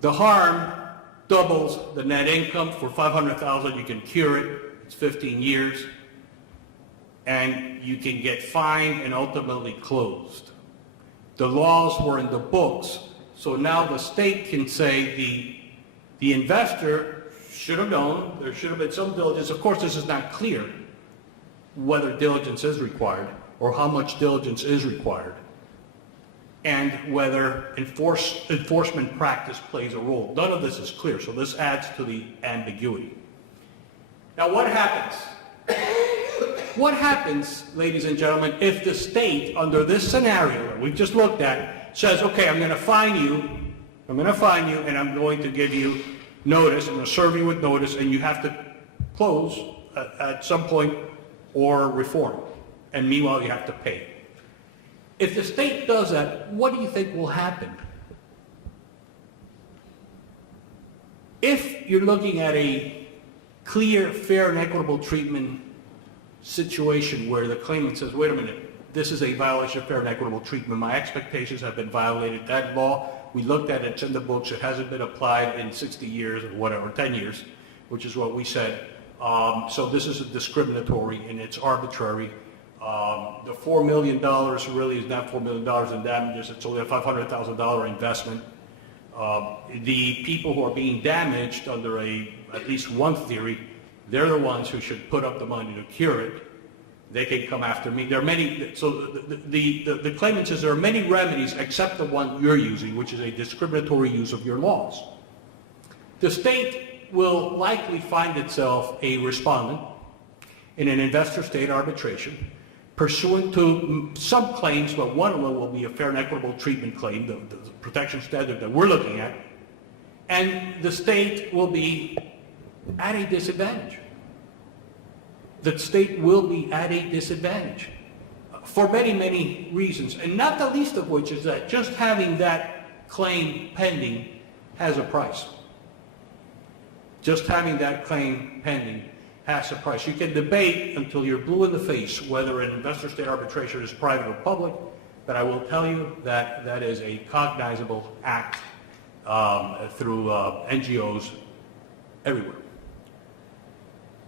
The harm doubles the net income. For $500,000, you can cure it. It's 15 years. And you can get fined and ultimately closed. The laws were in the books, so now the state can say the investor should have known, there should have been some diligence. Of course, this is not clear whether diligence is required or how much diligence is required, and whether enforcement practice plays a role. None of this is clear, so this adds to the ambiguity. Now what happens? What happens, ladies and gentlemen, if the state, under this scenario that we've just looked at, says, okay, I'm going to fine you, and I'm going to give you notice, I'm going to serve you with notice, and you have to close at some point or reform, and meanwhile you have to pay. If the state does that, what do you think will happen? If you're looking at a clear, fair, and equitable treatment situation where the claimant says, wait a minute, this is a violation of fair and equitable treatment, my expectations have been violated, that law We looked at it, it's in the books, it hasn't been applied in 60 years or whatever, 10 years, which is what we said. So this is discriminatory and it's arbitrary. The $4 million really is not $4 million in damages, it's only a $500,000 investment. The people who are being damaged under at least one theory, they're the ones who should put up the money to cure it. They can come after me. There are many, so the claimant says there are many remedies except the one you're using, which is a discriminatory use of your laws. The state will likely find itself a respondent in an investor-state arbitration pursuant to some claims, but one of them will be a fair and equitable treatment claim, the protection standard that we're looking at, and the state will be at a disadvantage. The state will be at a disadvantage for many, many reasons, and not the least of which is that just having that claim pending has a price. Just having that claim pending has a price. You can debate until you're blue in the face whether an investor-state arbitration is private or public, but I will tell you that that is a cognizable act through NGOs everywhere.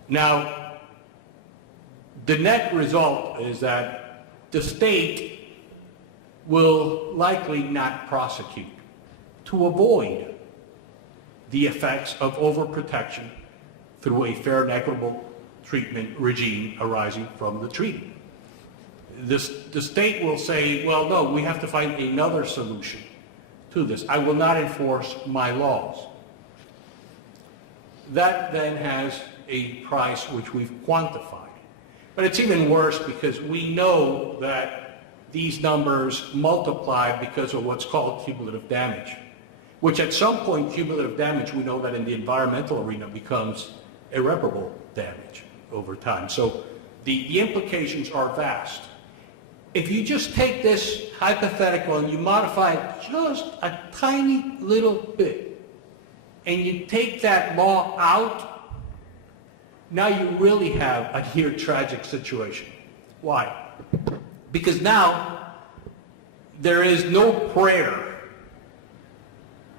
Now, the net result is that the state will likely not prosecute to avoid the effects of overprotection through a fair and equitable treatment regime arising from the treaty. The state will say, well, no, we have to find another solution to this. I will not enforce my laws. That then has a price which we've quantified. But it's even worse because we know that these numbers multiply because of what's called cumulative damage, which at some point, cumulative damage, we know that in the environmental arena becomes irreparable damage over time. So the implications are vast. If you just take this hypothetical and you modify it just a tiny little bit, and you take that law out, now you really have a near tragic situation. Why? Because now there is no prayer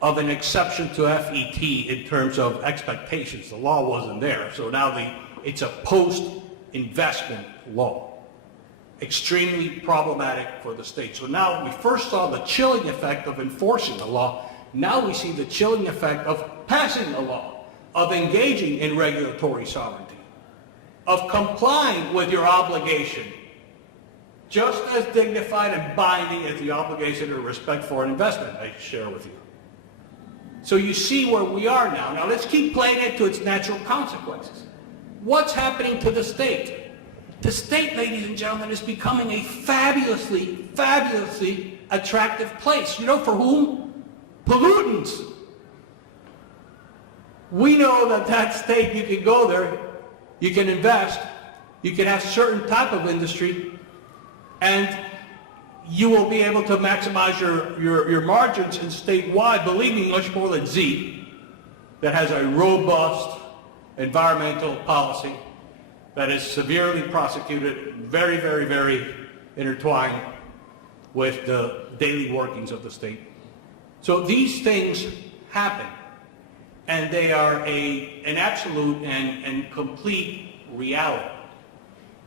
of an exception to FET in terms of expectations. The law wasn't there, so now it's a post-investment law. Extremely problematic for the state. So now we first saw the chilling effect of enforcing the law. Now we see the chilling effect of passing the law, of engaging in regulatory sovereignty, of complying with your obligation, just as dignified and binding as the obligation to respect foreign investment I share with you. So you see where we are now. Now let's keep playing it to its natural consequences. What's happening to the state? The state, ladies and gentlemen, is becoming a fabulously, fabulously attractive place. You know for whom? Pollutants. We know that state, you can go there, you can invest, you can have certain type of industry, and you will be able to maximize your margins in statewide, believe me, much more than Z, that has a robust environmental policy that is severely prosecuted, very, very, very intertwined with the daily workings of the state. So these things happen, and they are an absolute and complete reality.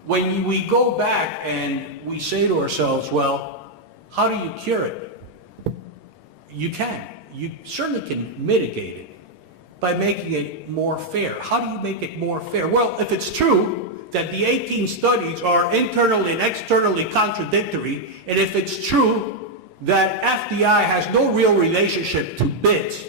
When we go back and we say to ourselves, well, how do you cure it? You can. You certainly can mitigate it by making it more fair. How do you make it more fair? Well, if it's true that the 18 studies are internally and externally contradictory, and if it's true that FDI has no real relationship to BITs,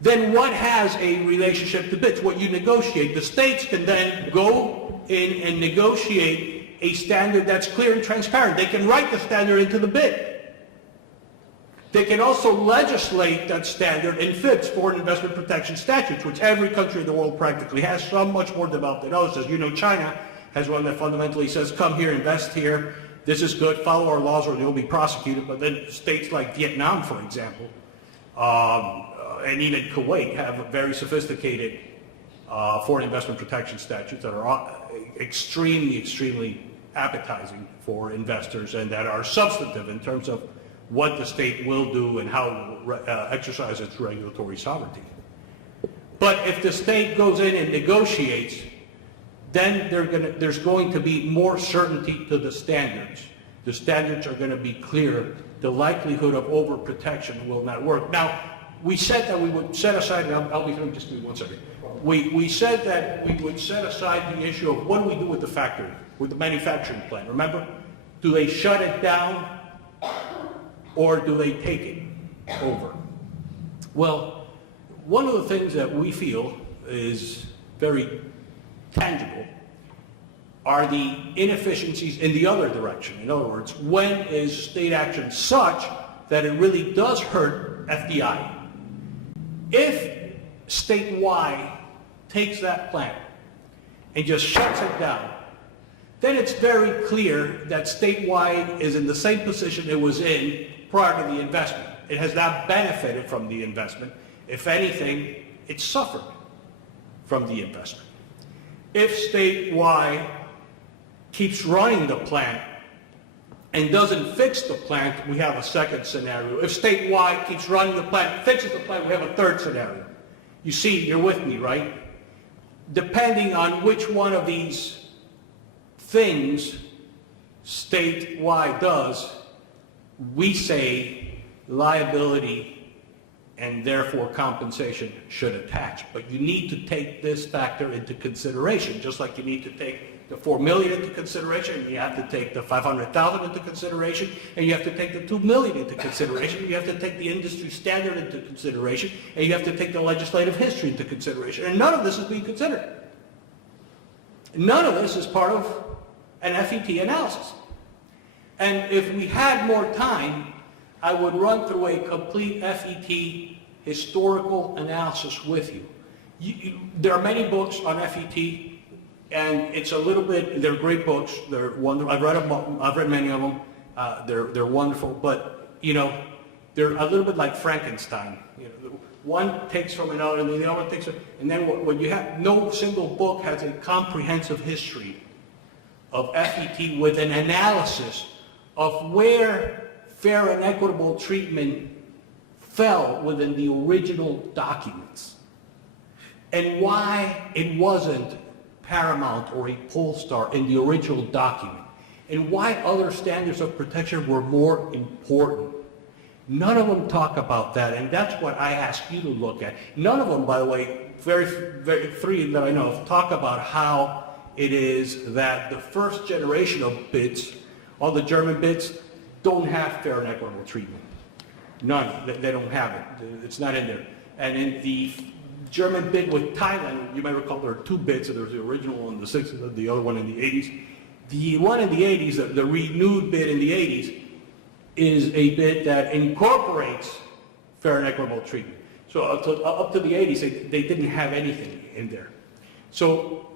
then what has a relationship to BITs? What you negotiate. The states can then go in and negotiate a standard that's clear and transparent. They can write the standard into the BIT. They can also legislate that standard in FIPS, Foreign Investment Protection Statutes, which every country in the world practically has, some much more developed than others. As you know, China has one that fundamentally says, come here, invest here, this is good, follow our laws or you'll be prosecuted. But then states like Vietnam, for example, and even Kuwait have very sophisticated foreign investment protection statutes that are extremely, extremely appetizing for investors and that are substantive in terms of what the state will do and how it will exercise its regulatory sovereignty. But if the state goes in and negotiates, then there's going to be more certainty to the standards. The standards are going to be clear. The likelihood of overprotection will not work. Now, we said that we would set aside, and I'll be through, just give me 1 second. We said that we would set aside the issue of what do we do with the factory, with the manufacturing plant. Remember? Do they shut it down or do they take it over? Well, one of the things that we feel is very tangible are the inefficiencies in the other direction. In other words, when is state action such that it really does hurt FDI? If state Y takes that plant and just shuts it down, then it's very clear that state Y is in the same position it was in prior to the investment. It has not benefited from the investment. If anything, it suffered from the investment. If state Y keeps running the plant and doesn't fix the plant, we have a second scenario. If state Y keeps running the plant, fixes the plant, we have a third scenario. You see, you're with me, right? Depending on which one of these things state Y does, we say liability and therefore compensation should attach. But you need to take this factor into consideration, just like you need to take the $4 million into consideration, and you have to take the $500,000 into consideration, and you have to take the $2 million into consideration, you have to take the industry standard into consideration, and you have to take the legislative history into consideration. And none of this is being considered. None of this is part of an FET analysis. And if we had more time, I would run through a complete FET historical analysis with you. There are many books on FET, and it's a little bit, they're great books, they're wonderful. I've read many of them, they're wonderful, but you know, they're a little bit like Frankenstein. You know, one takes from another, and the other takes from, and then what you have, no single book has a comprehensive history of FET with an analysis of where fair and equitable treatment fell within the original documents, and why it wasn't paramount or a pole star in the original document, and why other standards of protection were more important. None of them talk about that, and that's what I ask you to look at. None of them, by the way, three that I know of, talk about how it is that the first generation of BITs, all the German BITs, don't have fair and equitable treatment. None. They don't have it. It's not in there. And in the German bid with Thailand, you may recall there are two bids. So there was the original one in the 60s and the other one in the 80s. The one in the 80s, the renewed bid in the 80s, is a bid that incorporates fair and equitable treatment. So up to the 80s, they didn't have anything in there. So,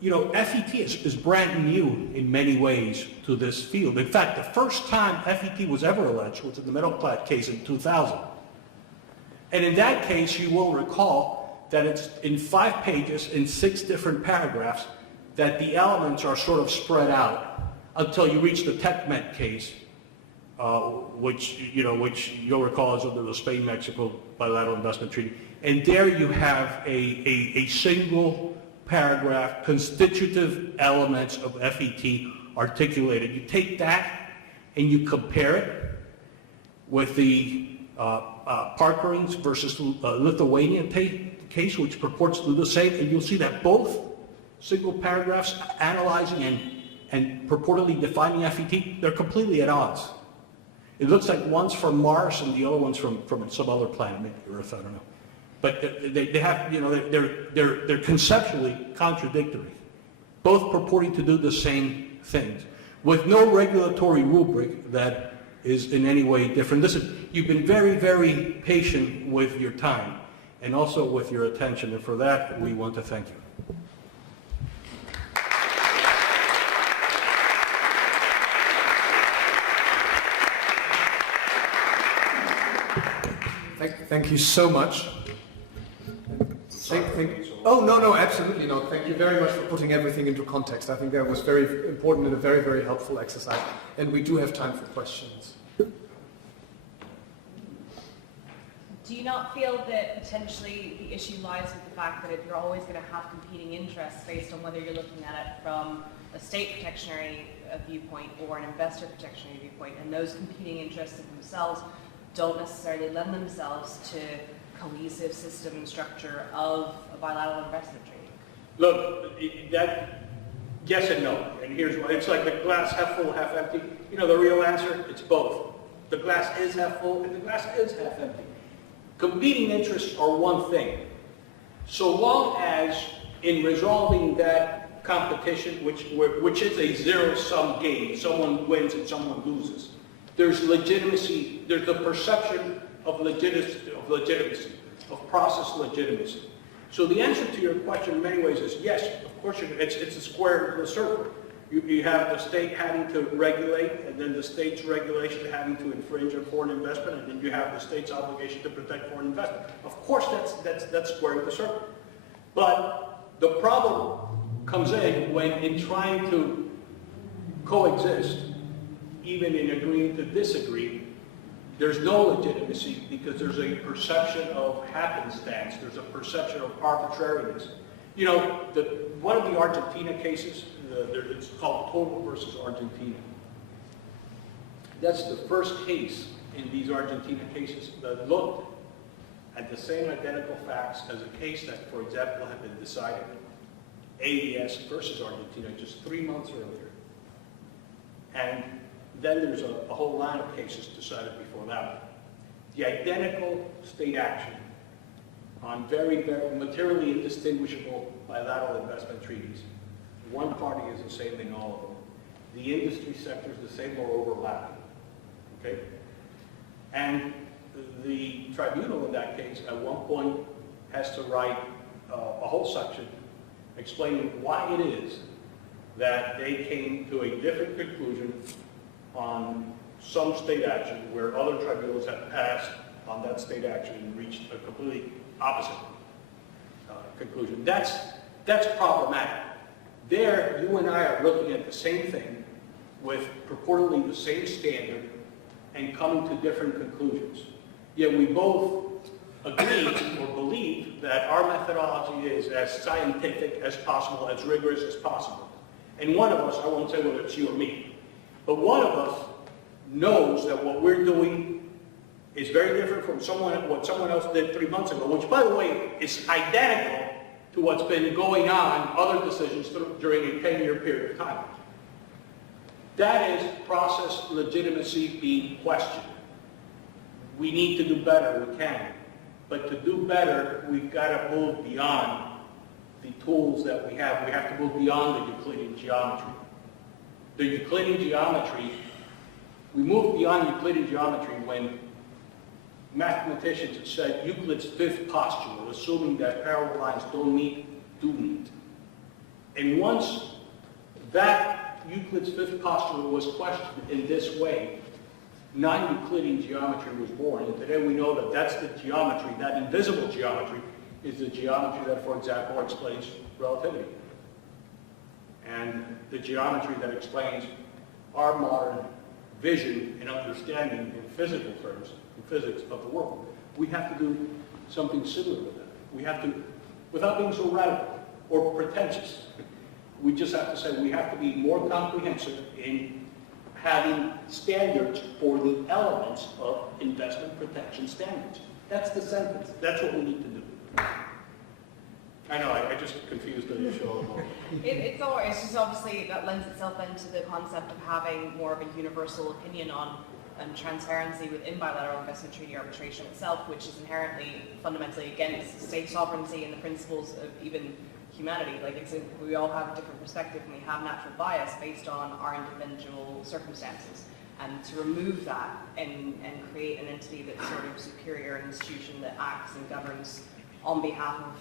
you know, FET is brand new in many ways to this field. In fact, the first time FET was ever alleged was in the Metalplat case in 2000. And in that case, you will recall that it's in 5 pages, in 6 different paragraphs, that the elements are sort of spread out until you reach the TechMet case, which you'll recall is under the Spain-Mexico Bilateral Investment Treaty. And there you have a single paragraph, constitutive elements of FET articulated. You take that and you compare it with the Parkerings versus Lithuania case, which purports to do the same, and you'll see that both single paragraphs analyzing and purportedly defining FET, they're completely at odds. It looks like one's from Mars and the other one's from some other planet, maybe Earth, I don't know. But they have, you know, they're conceptually contradictory, both purporting to do the same things, with no regulatory rubric that is in any way different. Listen, you've been very, very patient with your time and also with your attention, and for that, we want to thank you. Thank you so much. Oh, no, absolutely not. Thank you very much for putting everything into context. I think that was very important and a very, very helpful exercise. And we do have time for questions. Do you not feel that potentially the issue lies with the fact that you're always going to have competing interests based on whether you're looking at it from a state protectionary viewpoint or an investor protectionary viewpoint, and those competing interests in themselves don't necessarily lend themselves to cohesive system and structure of a bilateral investment treaty? Look, yes and no, and here's why. It's like the glass half full, half empty. You know the real answer? It's both. The glass is half full and the glass is half empty. Competing interests are one thing. So long as in resolving that competition, which is a zero-sum game, someone wins and someone loses, there's legitimacy, there's the perception of legitimacy, of process legitimacy. So the answer to your question in many ways is yes, of course, it's a square to a circle. You have the state having to regulate, and then the state's regulation having to infringe on foreign investment, and then you have the state's obligation to protect foreign investment. Of course, that's square the circle. But the problem comes in in trying to coexist, even in agreeing to disagree. There's no legitimacy because there's a perception of happenstance. There's a perception of arbitrariness. You know, one of the Argentina cases, it's called Total versus Argentina. That's the first case in these Argentina cases that looked at the same identical facts as a case that, for example, had been decided, AES versus Argentina, just 3 months earlier. And then there's a whole line of cases decided before that. The identical state action on very, very materially indistinguishable bilateral investment treaties. One party is the same in all of them. The industry sector is the same or overlapping. Okay? And the tribunal in that case, at one point, has to write a whole section explaining why it is that they came to a different conclusion on some state action where other tribunals have passed on that state action and reached a completely opposite conclusion. That's problematic. There, you and I are looking at the same thing with purportedly the same standard and coming to different conclusions. Yet we both agree or believe that our methodology is as scientific as possible, as rigorous as possible. And one of us, I won't say whether it's you or me, but one of us knows that what we're doing is very different from what someone else did 3 months ago, which, by the way, is identical to what's been going on, other decisions during a 10-year period of time. That is process legitimacy being questioned. We need to do better, we can. But to do better, we've got to move beyond the tools that we have. We have to move beyond the Euclidean geometry. The Euclidean geometry, we moved beyond Euclidean geometry when mathematicians have said Euclid's fifth postulate, assuming that parallel lines don't meet, do meet. And once that Euclid's fifth postulate was questioned in this way, non-Euclidean geometry was born. And today we know that that's the geometry, that invisible geometry, is the geometry that, for example, explains relativity. And the geometry that explains our modern vision and understanding in physical terms, in physics of the world. We have to do something similar with that. We have to, without being so radical or pretentious, we just have to say we have to be more comprehensive in having standards for the elements of investment protection standards. That's the sentence. That's what we need to do. I know, I just confused the issue. It's just obviously that lends itself into the concept of having more of a universal opinion on transparency within bilateral investment treaty arbitration itself, which is inherently fundamentally against state sovereignty and the principles of even humanity. Like we all have a different perspective and we have natural bias based on our individual circumstances. And to remove that and create an entity that's sort of superior, an institution that acts and governs on behalf of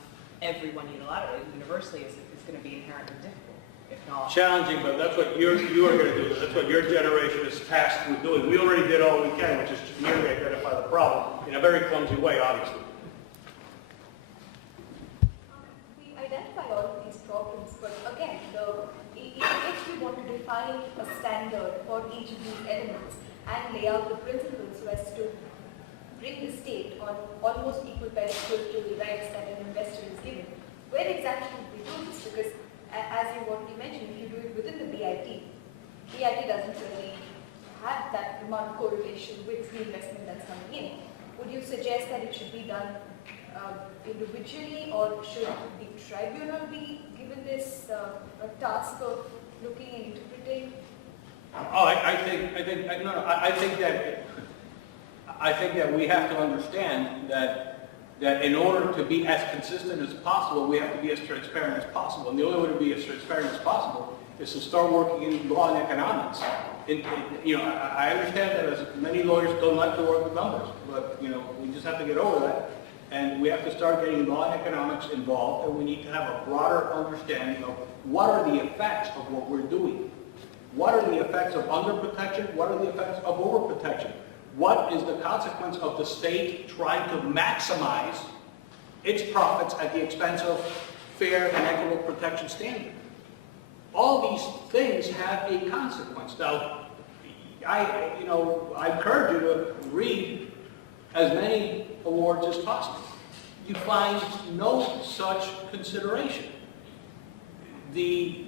everyone unilaterally, universally, is going to be inherently difficult, if not challenging. But that's what you are going to do. That's what your generation is tasked with doing. We already did all we can, which is just merely identify the problem in a very clumsy way, obviously. We identify all of these problems, but again, if we want to define a standard for each of these elements and lay out the principles so as to bring the state on on almost equal pedestal to the rights that an investor is given. Where exactly would we do this? Because as you already mentioned, if you do it within the BIT doesn't really have that amount of correlation with the investment that's coming in. Would you suggest that it should be done individually, or should the tribunal be given this task of looking and interpreting? Oh, I think that we have to understand that in order to be as consistent as possible, we have to be as transparent as possible. And the only way to be as transparent as possible is to start working in law and economics. I understand that as many lawyers don't like to work with numbers, but we just have to get over that. And we have to start getting law and economics involved, and we need to have a broader understanding of what are the effects of what we're doing. What are the effects of underprotection? What are the effects of overprotection? What is the consequence of the state trying to maximize its profits at the expense of fair and equitable protection standards? All these things have a consequence. Now, I encourage you to read as many awards as possible. You find no such consideration. The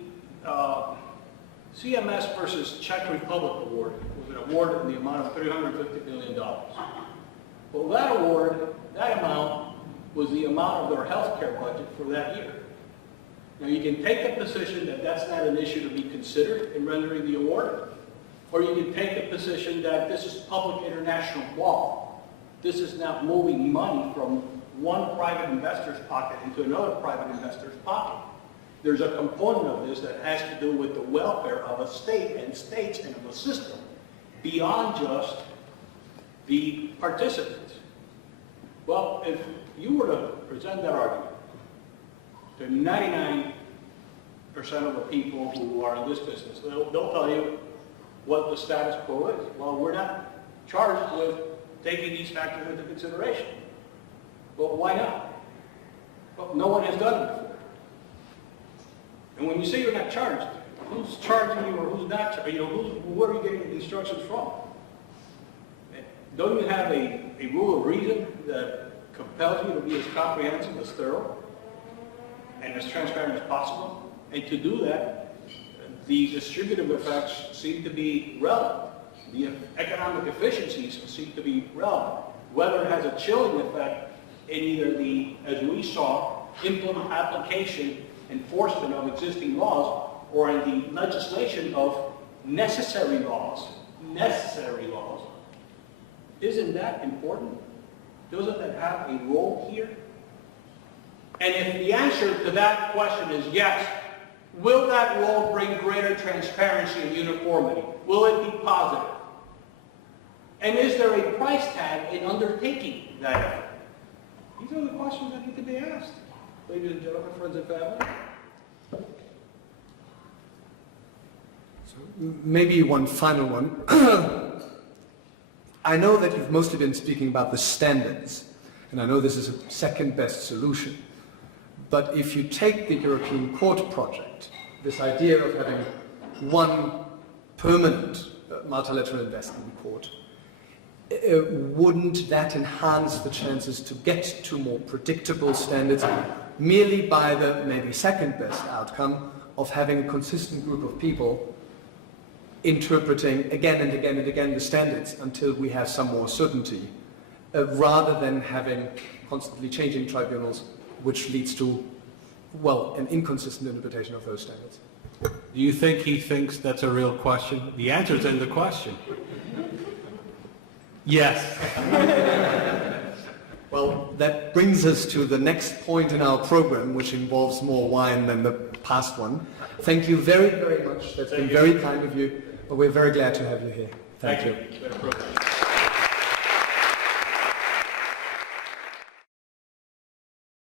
CMS versus Czech Republic award was an award in the amount of $350 million. Well, that award, that amount, was the amount of their health care budget for that year. Now, you can take the position that that's not an issue to be considered in rendering the award, or you can take the position that this is public international law. This is not moving money from one private investor's pocket into another private investor's pocket. There's a component of this that has to do with the welfare of a state and states and of a system beyond just the participants. Well, if you were to present that argument to 99% of the people who are in this business, they'll tell you what the status quo is. Well, we're not charged with taking these factors into consideration. Well, why not? Well, no one has done it before. And when you say you're not charged, who's charging you or who's not charging you? Where are you getting the instructions from? Don't you have a rule of reason that compels you to be as comprehensive, as thorough, and as transparent as possible? And to do that, the distributive effects seem to be relevant. The economic efficiencies seem to be relevant. Whether it has a chilling effect in either the, as we saw, application, enforcement of existing laws, or in the legislation of necessary laws, isn't that important? Doesn't that have a role here? And if the answer to that question is yes, will that role bring greater transparency and uniformity? Will it be positive? And is there a price tag in undertaking that effort? These are the questions that need to be asked. Ladies and gentlemen, friends and family. So maybe one final one. I know that you've mostly been speaking about the standards, and I know this is a second best solution. But if you take the European Court project, this idea of having one permanent multilateral investment court, wouldn't that enhance the chances to get to more predictable standards merely by the maybe second best outcome of having a consistent group of people interpreting again and again and again the standards until we have some more certainty, rather than having constantly changing tribunals, which leads to, well, an inconsistent interpretation of those standards? Do you think he thinks that's a real question? The answer's in the question. Yes. Well, that brings us to the next point in our program, which involves more wine than the past one. Thank you very, very much. That's been very kind of you, but we're very glad to have you here. Thank you.